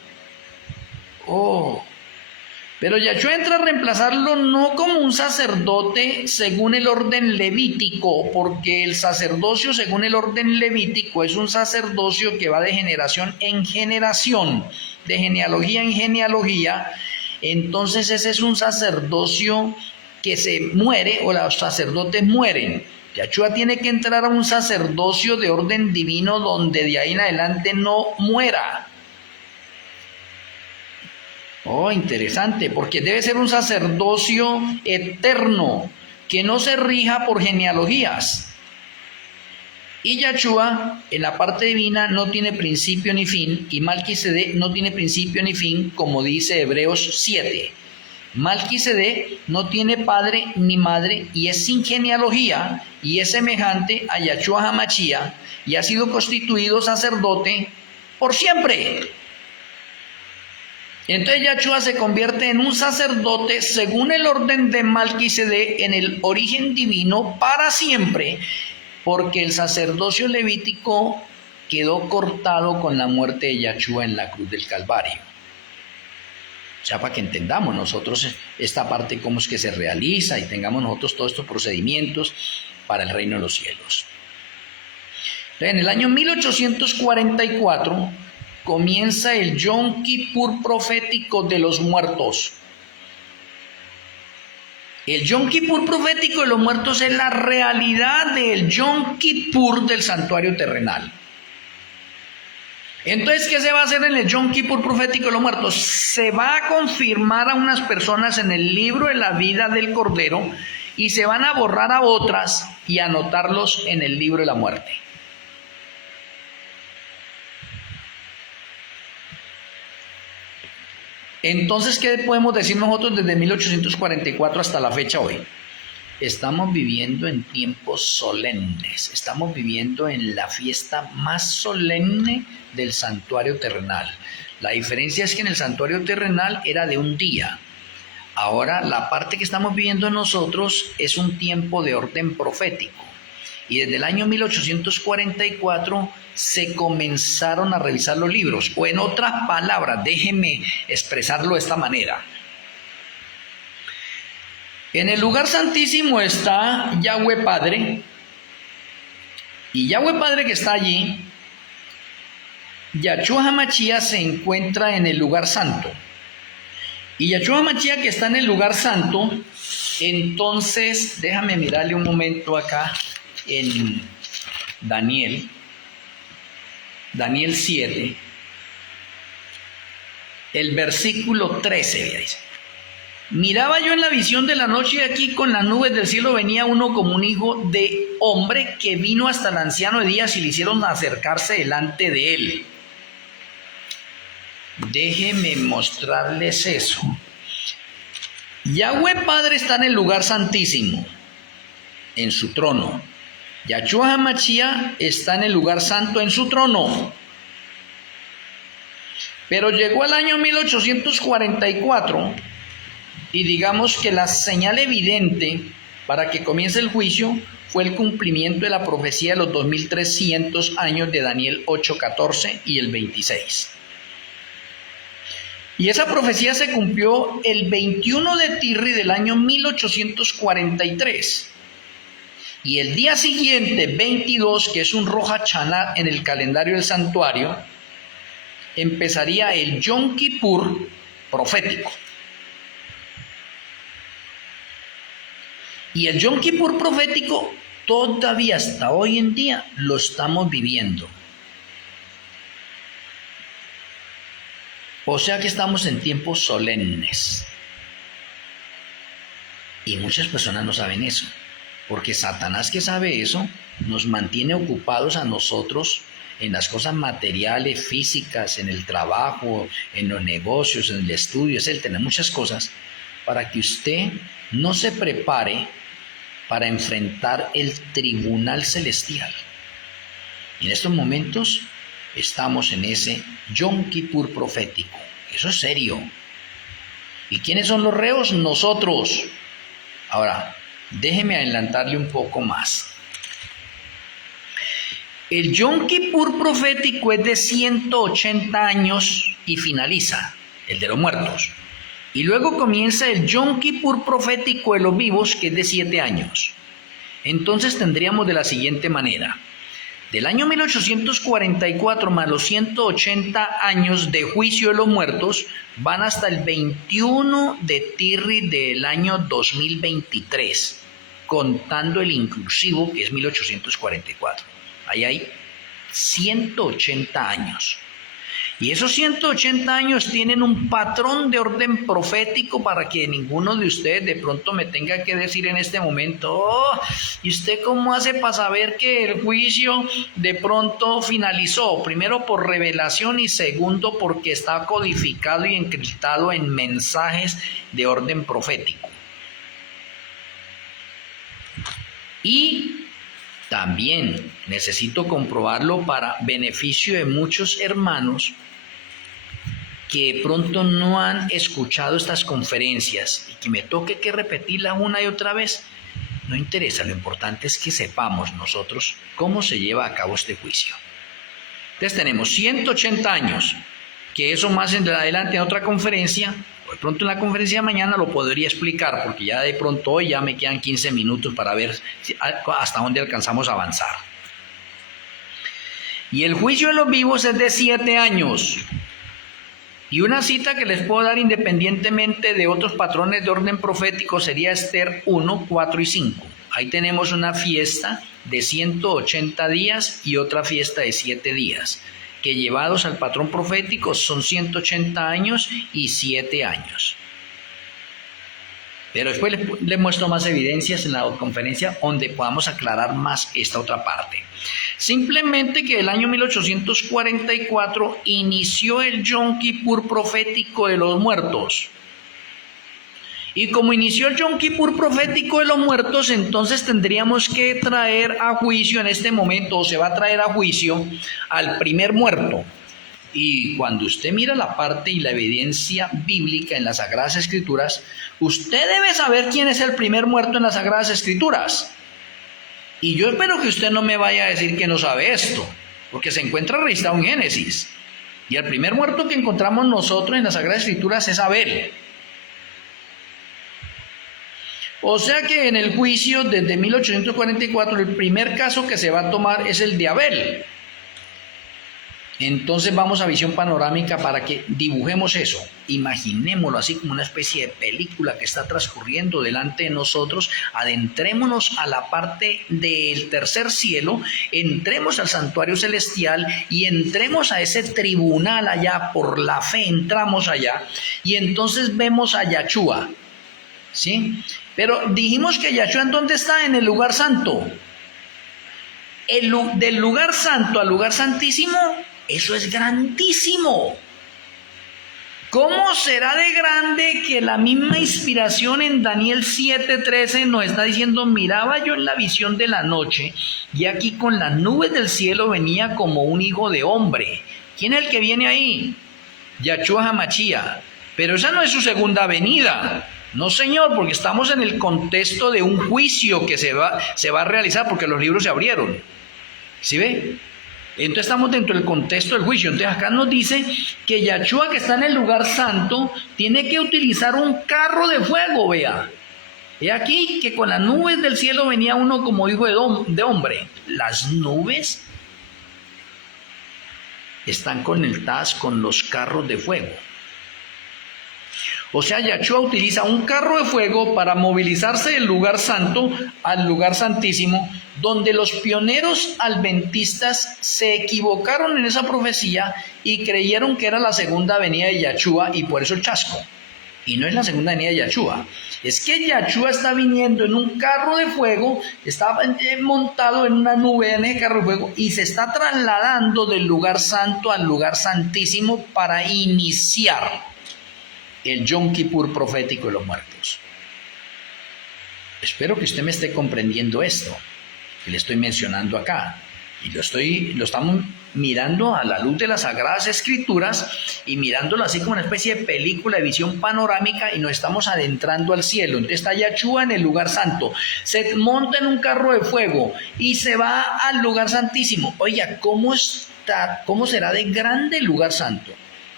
Pero Yahshua entra a reemplazarlo no como un sacerdote según el orden levítico, porque el sacerdocio según el orden levítico es un sacerdocio que va de generación en generación, de genealogía en genealogía. Entonces ese es un sacerdocio que se muere, o los sacerdotes mueren. Yahshua tiene que entrar a un sacerdocio de orden divino donde de ahí en adelante no muera. Interesante, porque debe ser un sacerdocio eterno, que no se rija por genealogías. Y Yahshua, en la parte divina, no tiene principio ni fin, y Malquisedec no tiene principio ni fin, como dice Hebreos 7. Malquisedec no tiene padre ni madre, y es sin genealogía, y es semejante a Yahshua HaMashiach, y ha sido constituido sacerdote por siempre. Entonces Yahshua se convierte en un sacerdote según el orden de Malquisedec en el origen divino para siempre, porque el sacerdocio levítico quedó cortado con la muerte de Yahshua en la cruz del Calvario. O sea, para que entendamos nosotros esta parte, cómo es que se realiza, y tengamos nosotros todos estos procedimientos para el reino de los cielos. Entonces, en el año 1844 comienza el Yom Kippur profético de los muertos. El Yom Kippur profético de los muertos es la realidad del Yom Kippur del santuario terrenal. Entonces, ¿qué se va a hacer en el Yom Kippur profético de los muertos? Se va a confirmar a unas personas en el libro de la vida del Cordero, y se van a borrar a otras y anotarlos en el libro de la muerte. Entonces, ¿qué podemos decir nosotros desde 1844 hasta la fecha hoy? Estamos viviendo en tiempos solemnes, estamos viviendo en la fiesta más solemne del santuario terrenal. La diferencia es que en el santuario terrenal era de un día. Ahora la parte que estamos viviendo nosotros es un tiempo de orden profético. Y desde el año 1844 se comenzaron a revisar los libros. O en otras palabras, déjenme expresarlo de esta manera. En el lugar santísimo está Yahweh Padre, y Yahweh Padre que está allí, Yahshua HaMashiach se encuentra en el lugar santo. Y Yahshua HaMashiach que está en el lugar santo, entonces, déjame mirarle un momento acá en Daniel 7, el versículo 13, dice: miraba yo en la visión de la noche, y aquí con las nubes del cielo venía uno como un hijo de hombre, que vino hasta el anciano de días y le hicieron acercarse delante de él. Déjenme mostrarles eso. Yahweh Padre está en el lugar santísimo, en su trono. Yahshua HaMashiach está en el lugar santo, en su trono. Pero llegó el año 1844 y digamos que la señal evidente para que comience el juicio fue el cumplimiento de la profecía de los 2300 años de Daniel 8:14 y el 26. Y esa profecía se cumplió el 21 de Tirri del año 1843. Y el día siguiente, 22, que es un Rosh Hashanah en el calendario del santuario, empezaría el Yom Kippur profético. Y el Yom Kippur profético todavía hasta hoy en día lo estamos viviendo. O sea que estamos en tiempos solemnes. Y muchas personas no saben eso, porque Satanás, que sabe eso, nos mantiene ocupados a nosotros en las cosas materiales, físicas, en el trabajo, en los negocios, en el estudio, en muchas cosas, para que usted no se prepare para enfrentar el tribunal celestial. Y en estos momentos estamos en ese Yom Kippur profético. Eso es serio. ¿Y quiénes son los reos? Nosotros. Ahora, déjeme adelantarle un poco más. El Yom Kippur profético es de 180 años y finaliza, el de los muertos. Y luego comienza el Yom Kippur profético de los vivos, que es de 7 años. Entonces tendríamos de la siguiente manera: del año 1844 más los 180 años de juicio de los muertos van hasta el 21 de Tirri del año 2023, contando el inclusivo, que es 1844. Ahí hay 180 años. Y esos 180 años tienen un patrón de orden profético para que ninguno de ustedes de pronto me tenga que decir en este momento: oh, ¿y usted cómo hace para saber que el juicio de pronto finalizó? Primero, por revelación, y segundo, porque está codificado y encriptado en mensajes de orden profético. Y también necesito comprobarlo para beneficio de muchos hermanos que de pronto no han escuchado estas conferencias y que me toque que repetirlas una y otra vez. No interesa, lo importante es que sepamos nosotros cómo se lleva a cabo este juicio. Entonces tenemos 180 años, que eso más en adelante en otra conferencia, o de pronto en la conferencia de mañana lo podría explicar, porque ya de pronto hoy ya me quedan 15 minutos para ver hasta dónde alcanzamos a avanzar. Y el juicio de los vivos es de 7 años. Y una cita que les puedo dar independientemente de otros patrones de orden profético sería Esther 1, 4 y 5. Ahí tenemos una fiesta de 180 días y otra fiesta de 7 días, que llevados al patrón profético son 180 años y 7 años. Pero después les muestro más evidencias en la conferencia donde podamos aclarar más esta otra parte. Simplemente que el año 1844 inició el Yom Kippur profético de los muertos. Y como inició el Yom Kippur profético de los muertos, entonces tendríamos que traer a juicio en este momento, o se va a traer a juicio al primer muerto. Y cuando usted mira la parte y la evidencia bíblica en las Sagradas Escrituras, usted debe saber quién es el primer muerto en las Sagradas Escrituras. Y yo espero que usted no me vaya a decir que no sabe esto, porque se encuentra registrado en Génesis. Y el primer muerto que encontramos nosotros en las Sagradas Escrituras es Abel. O sea que en el juicio desde 1844 el primer caso que se va a tomar es el de Abel. Entonces vamos a visión panorámica para que dibujemos eso, imaginémoslo así como una especie de película que está transcurriendo delante de nosotros, adentrémonos a la parte del tercer cielo, entremos al santuario celestial y entremos a ese tribunal allá, por la fe entramos allá y entonces vemos a Yahshua, ¿sí? Pero dijimos que Yahshua ¿en dónde está? En el lugar santo. Del lugar santo al lugar santísimo, eso es grandísimo. ¿Cómo será de grande que la misma inspiración en Daniel 7:13 nos está diciendo: miraba yo en la visión de la noche, y aquí con las nubes del cielo venía como un hijo de hombre? ¿Quién es el que viene ahí? Yahshua HaMashiach. Pero esa no es su segunda venida. No, señor, porque estamos en el contexto de un juicio que se va a realizar porque los libros se abrieron. ¿Sí ve? Entonces estamos dentro del contexto del juicio. Entonces acá nos dice que Yahshua, que está en el lugar santo, tiene que utilizar un carro de fuego, vea. He aquí que con las nubes del cielo venía uno como hijo de hombre. Las nubes están conectadas con los carros de fuego. O sea, Yahshua utiliza un carro de fuego para movilizarse del lugar santo al lugar santísimo, donde los pioneros adventistas se equivocaron en esa profecía y creyeron que era la segunda venida de Yahshua, y por eso el chasco. Y no es la segunda venida de Yahshua. Es que Yahshua está viniendo en un carro de fuego, está montado en una nube en ese carro de fuego y se está trasladando del lugar santo al lugar santísimo para iniciar el Yom Kippur profético de los muertos. Espero que usted me esté comprendiendo esto que le estoy mencionando acá. Y lo estamos mirando a la luz de las Sagradas Escrituras y mirándolo así como una especie de película de visión panorámica, y nos estamos adentrando al cielo. Entonces está Yahshua en el lugar santo, se monta en un carro de fuego y se va al lugar santísimo. Oiga, ¿cómo será de grande el lugar santo?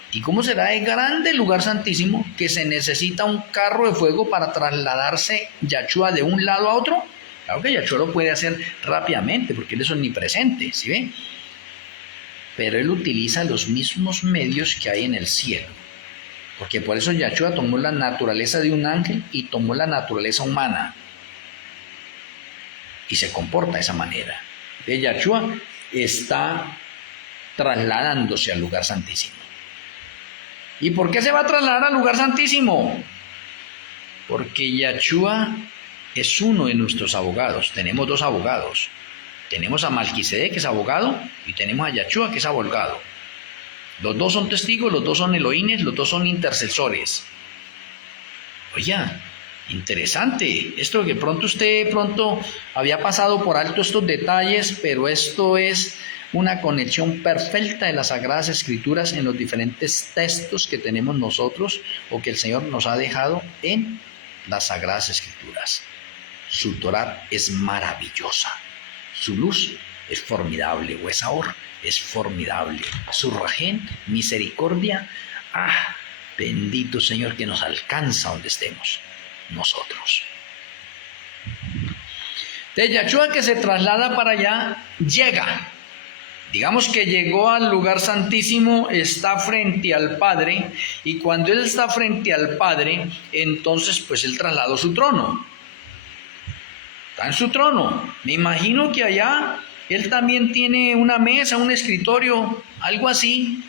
¿Y cómo será de grande el lugar santísimo que se necesita un carro de fuego para trasladarse Yahshua de un lado a otro? Claro que Yahshua lo puede hacer rápidamente porque él es omnipresente, ¿sí ven? Pero él utiliza los mismos medios que hay en el cielo. Porque por eso Yahshua tomó la naturaleza de un ángel y tomó la naturaleza humana. Y se comporta de esa manera. Yahshua está trasladándose al lugar santísimo. ¿Y por qué se va a trasladar al lugar santísimo? Porque Yahshua es uno de nuestros abogados. Tenemos dos abogados. Tenemos a Malquisedec, que es abogado, y tenemos a Yahshua, que es abogado. Los dos son testigos, los dos son Elohines, los dos son intercesores. Oye, interesante. Esto que usted había pasado por alto estos detalles, pero esto es una conexión perfecta de las Sagradas Escrituras en los diferentes textos que tenemos nosotros o que el Señor nos ha dejado en las Sagradas Escrituras. Su Torá es maravillosa, su luz es formidable, Huesaor es formidable, su Rajén, misericordia, bendito Señor, que nos alcanza donde estemos nosotros. De Yahshua, que se traslada para allá, llega. Digamos que llegó al lugar santísimo, está frente al Padre, y cuando él está frente al Padre, entonces pues él trasladó su trono. Está en su trono. Me imagino que allá él también tiene una mesa, un escritorio, algo así,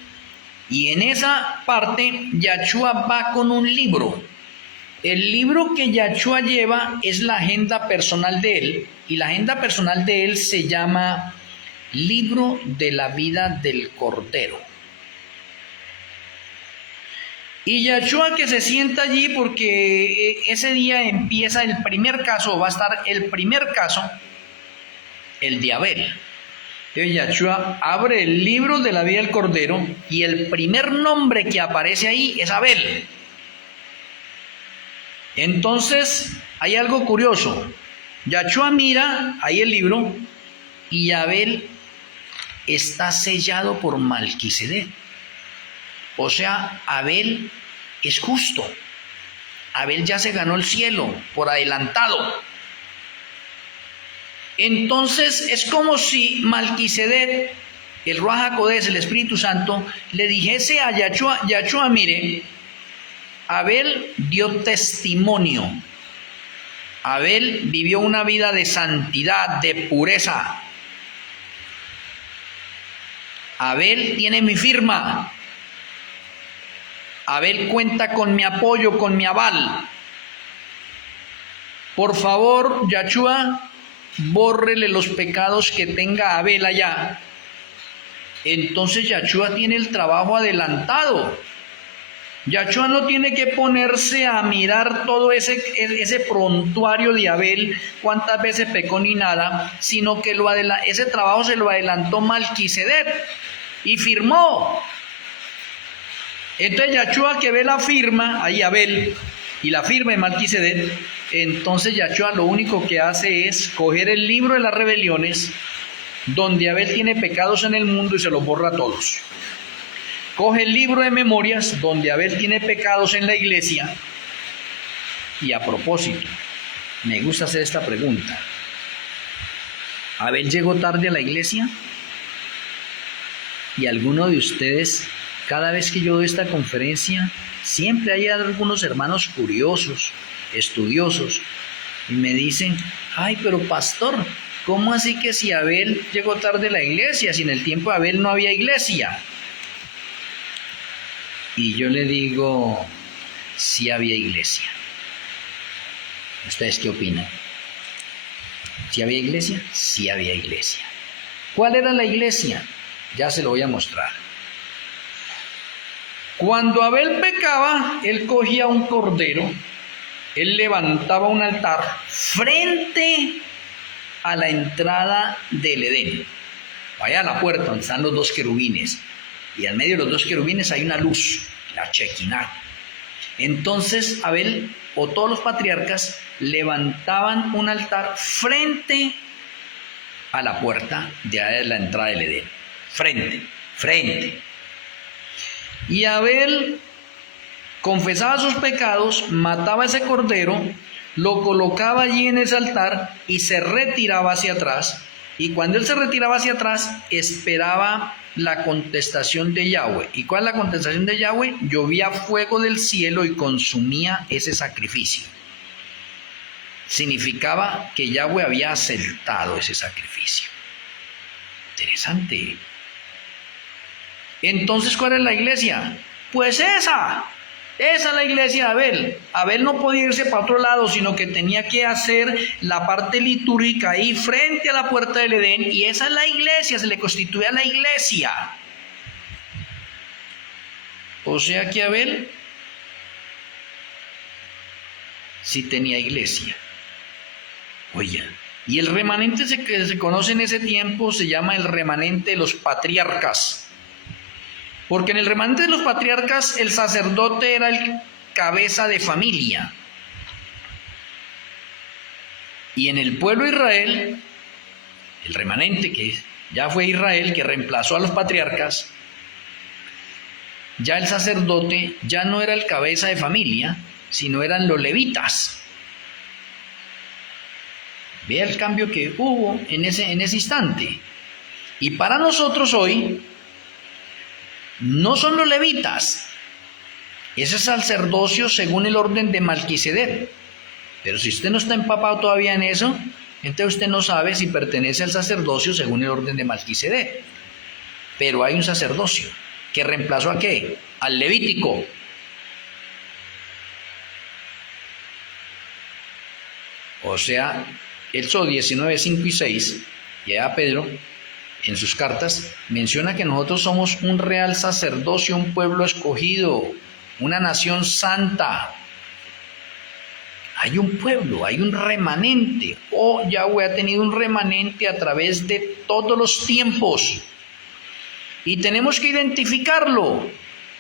y en esa parte Yahshua va con un libro. El libro que Yahshua lleva es la agenda personal de él, y la agenda personal de él se llama Libro de la Vida del Cordero. Y Yahshua, que se sienta allí porque ese día empieza el primer caso, va a estar el primer caso, el de Abel. Entonces Yahshua abre el libro de la vida del Cordero y el primer nombre que aparece ahí es Abel. Entonces hay algo curioso. Yahshua mira ahí el libro y Abel está sellado por Malquisedec. O sea, Abel es justo. Abel ya se ganó el cielo por adelantado. Entonces es como si Malquisedec, el Ruaj HaKodesh, el Espíritu Santo, le dijese a Yahshua, mire, Abel dio testimonio. Abel vivió una vida de santidad, de pureza. Abel tiene mi firma. Abel cuenta con mi apoyo, con mi aval. Por favor, Yahshua, bórrele los pecados que tenga Abel allá. Entonces Yahshua tiene el trabajo adelantado. Yahshua no tiene que ponerse a mirar todo ese prontuario de Abel, cuántas veces pecó ni nada, sino que ese trabajo se lo adelantó Malquisedec y firmó. Entonces Yahshua, que ve la firma, ahí Abel, y la firma de Malquisedec, entonces Yahshua lo único que hace es coger el libro de las rebeliones, donde Abel tiene pecados en el mundo, y se los borra a todos. Coge el libro de memorias, donde Abel tiene pecados en la iglesia. Y a propósito, me gusta hacer esta pregunta. ¿Abel llegó tarde a la iglesia? ¿Y alguno de ustedes, cada vez que yo doy esta conferencia, siempre hay algunos hermanos curiosos, estudiosos, y me dicen, ay, pero pastor, ¿cómo así que si Abel llegó tarde a la iglesia, si en el tiempo de Abel no había iglesia? Y yo le digo, sí había iglesia. ¿Ustedes qué opinan? ¿Sí había iglesia? Sí había iglesia. ¿Cuál era la iglesia? Ya se lo voy a mostrar. Cuando Abel pecaba, él cogía un cordero, él levantaba un altar frente a la entrada del Edén. Vaya a la puerta donde están los dos querubines. Y en medio de los dos querubines hay una luz, la Shekinah. Entonces Abel o todos los patriarcas levantaban un altar frente a la puerta de la entrada del Edén. Frente. Y Abel confesaba sus pecados, mataba ese cordero, lo colocaba allí en ese altar y se retiraba hacia atrás. Y cuando él se retiraba hacia atrás, esperaba la contestación de Yahweh. ¿Y cuál es la contestación de Yahweh? Llovía fuego del cielo y consumía ese sacrificio. Significaba que Yahweh había aceptado ese sacrificio. Interesante. Entonces, ¿cuál es la iglesia? Pues esa es la iglesia de Abel. Abel no podía irse para otro lado, sino que tenía que hacer la parte litúrgica ahí frente a la puerta del Edén, y esa es la iglesia, se le constituía la iglesia. O sea que Abel sí tenía iglesia. Oye, y el remanente que se conoce en ese tiempo se llama el remanente de los patriarcas. Porque en el remanente de los patriarcas el sacerdote era el cabeza de familia. Y en el pueblo de Israel, el remanente que ya fue Israel, que reemplazó a los patriarcas, ya el sacerdote ya no era el cabeza de familia, sino eran los levitas. Vea el cambio que hubo en ese instante. Y para nosotros hoy, no son los levitas, ese sacerdocio según el orden de Malquisedec. Pero si usted no está empapado todavía en eso, entonces usted no sabe si pertenece al sacerdocio según el orden de Malquisedec. Pero hay un sacerdocio que reemplazó ¿a qué? Al levítico. O sea, Éxodo 19, 5 y 6, y a Pedro en sus cartas menciona que nosotros somos un real sacerdocio, un pueblo escogido, una nación santa. Hay un pueblo, hay un remanente. Yahweh ha tenido un remanente a través de todos los tiempos. Y tenemos que identificarlo.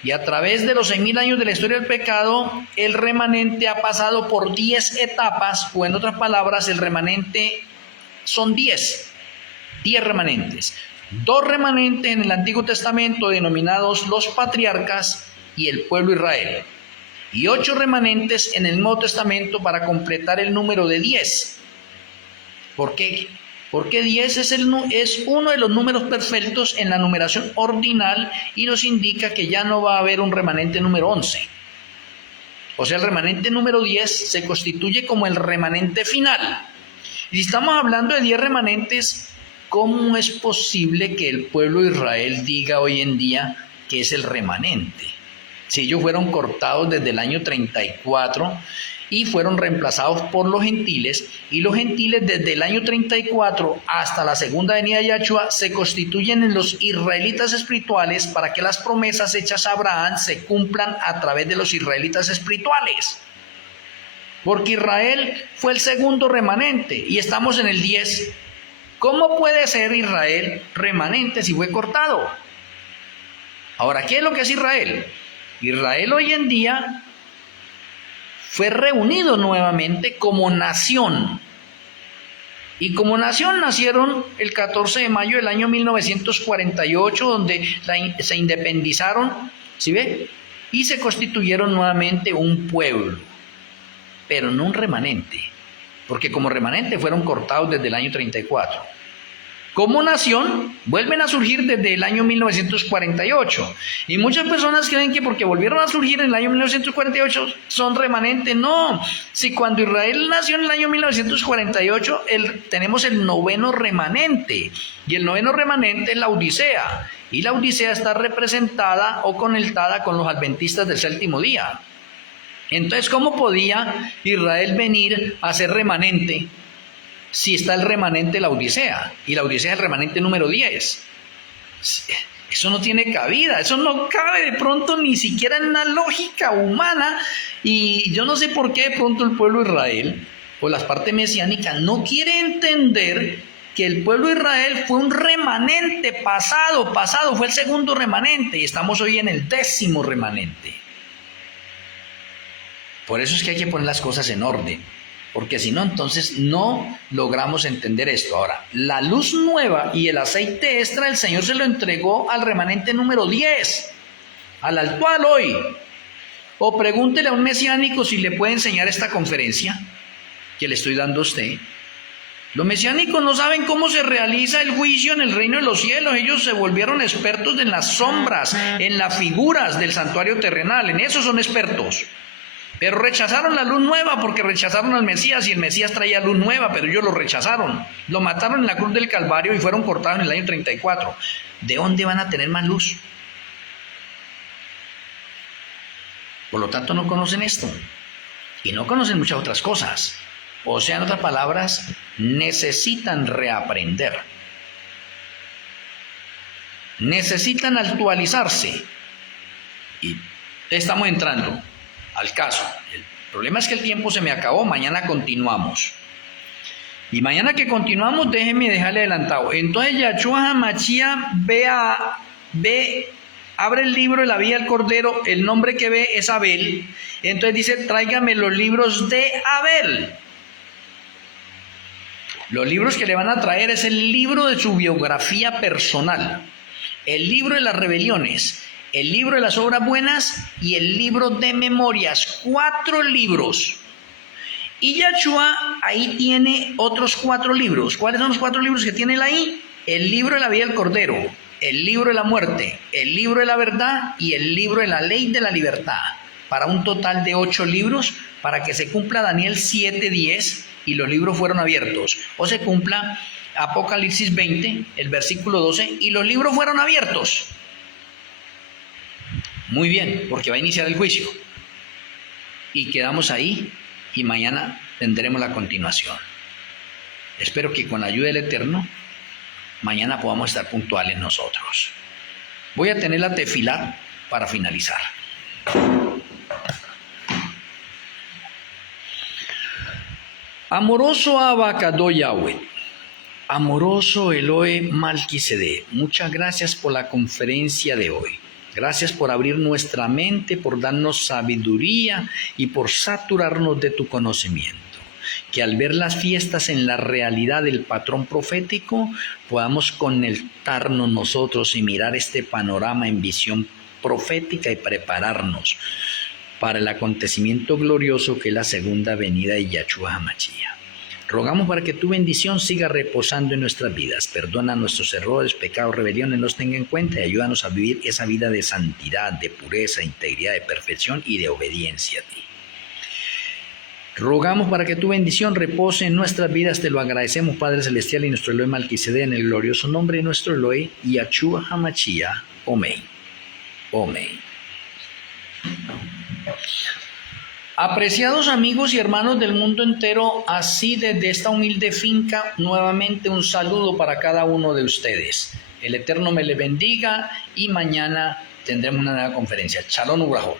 Y a través de los 6,000 años de la historia del pecado, el remanente ha pasado por 10 etapas, o en otras palabras, el remanente son 10 remanentes. 2 remanentes en el Antiguo Testamento denominados los patriarcas y el pueblo Israel. y 8 remanentes en el Nuevo Testamento para completar el número de 10. ¿Por qué? Porque 10 es uno de los números perfectos en la numeración ordinal y nos indica que ya no va a haber un remanente número 11. O sea, el remanente número 10 se constituye como el remanente final. Y si estamos hablando de 10 remanentes, ¿cómo es posible que el pueblo de Israel diga hoy en día que es el remanente? Si ellos fueron cortados desde el año 34 y fueron reemplazados por los gentiles, y los gentiles desde el año 34 hasta la segunda venida de Yahshua se constituyen en los israelitas espirituales para que las promesas hechas a Abraham se cumplan a través de los israelitas espirituales. Porque Israel fue el segundo remanente y estamos en el 10. ¿Cómo puede ser Israel remanente si fue cortado? Ahora, ¿qué es lo que es Israel? Israel hoy en día fue reunido nuevamente como nación. Y como nación nacieron el 14 de mayo del año 1948, donde se independizaron, ¿sí ve? Y se constituyeron nuevamente un pueblo, pero no un remanente, porque como remanente fueron cortados desde el año 34. Como nación, vuelven a surgir desde el año 1948. Y muchas personas creen que porque volvieron a surgir en el año 1948 son remanentes. No, si cuando Israel nació en el año 1948, tenemos el noveno remanente. Y el noveno remanente es la Odisea. Y la Odisea está representada o conectada con los adventistas del séptimo día. Entonces, ¿cómo podía Israel venir a ser remanente si está el remanente de la Odisea? Y la Odisea es el remanente número 10. Eso no tiene cabida, eso no cabe de pronto ni siquiera en la lógica humana. Y yo no sé por qué de pronto el pueblo de Israel, o las partes mesiánicas, no quiere entender que el pueblo de Israel fue un remanente pasado, fue el segundo remanente y estamos hoy en el 10º remanente. Por eso es que hay que poner las cosas en orden, porque si no, entonces no logramos entender esto. Ahora, la luz nueva y el aceite extra, el Señor se lo entregó al remanente número 10, al actual hoy. O pregúntele a un mesiánico si le puede enseñar esta conferencia que le estoy dando a usted. Los mesiánicos no saben cómo se realiza el juicio en el reino de los cielos. Ellos se volvieron expertos en las sombras, en las figuras del santuario terrenal, en eso son expertos. Pero rechazaron la luz nueva porque rechazaron al Mesías y el Mesías traía luz nueva, pero ellos lo rechazaron. Lo mataron en la cruz del Calvario y fueron cortados en el año 34. ¿De dónde van a tener más luz? Por lo tanto, no conocen esto. Y no conocen muchas otras cosas. O sea, en otras palabras, necesitan reaprender. Necesitan actualizarse. Y estamos entrando al caso. El problema es que el tiempo se me acabó, mañana continuamos. Y mañana que continuamos, déjenme dejarle adelantado. Entonces Yahshua HaMashiach abre el libro de la vida del Cordero, el nombre que ve es Abel. Entonces dice, tráigame los libros de Abel. Los libros que le van a traer es el libro de su biografía personal, el libro de las rebeliones, el libro de las obras buenas y el libro de memorias. 4 libros. Y Yahshua ahí tiene otros 4 libros. ¿Cuáles son los 4 libros que tiene él ahí? El libro de la vida del Cordero, el libro de la muerte, el libro de la verdad y el libro de la ley de la libertad. Para un total de 8 libros, para que se cumpla Daniel 7:10 y los libros fueron abiertos. O se cumpla Apocalipsis 20, el versículo 12, y los libros fueron abiertos. Muy bien, porque va a iniciar el juicio. Y quedamos ahí y mañana tendremos la continuación. Espero que con la ayuda del Eterno, mañana podamos estar puntuales nosotros. Voy a tener la tefilá para finalizar. Amoroso Abacadó Yahweh, amoroso Elohe Malquisedec, muchas gracias por la conferencia de hoy. Gracias por abrir nuestra mente, por darnos sabiduría y por saturarnos de tu conocimiento. Que al ver las fiestas en la realidad del patrón profético, podamos conectarnos nosotros y mirar este panorama en visión profética y prepararnos para el acontecimiento glorioso que es la segunda venida de Yahshua HaMashiach. Rogamos para que tu bendición siga reposando en nuestras vidas. Perdona nuestros errores, pecados, rebeliones, los tenga en cuenta y ayúdanos a vivir esa vida de santidad, de pureza, integridad, de perfección y de obediencia a ti. Rogamos para que tu bendición repose en nuestras vidas. Te lo agradecemos, Padre Celestial, y nuestro Elohim Melquisedec, en el glorioso nombre de nuestro Elohim, Yahshua HaMashiach. Amén. Amén. Apreciados amigos y hermanos del mundo entero, así desde esta humilde finca, nuevamente un saludo para cada uno de ustedes. El Eterno me les bendiga y mañana tendremos una nueva conferencia. Shalom Ubrahot.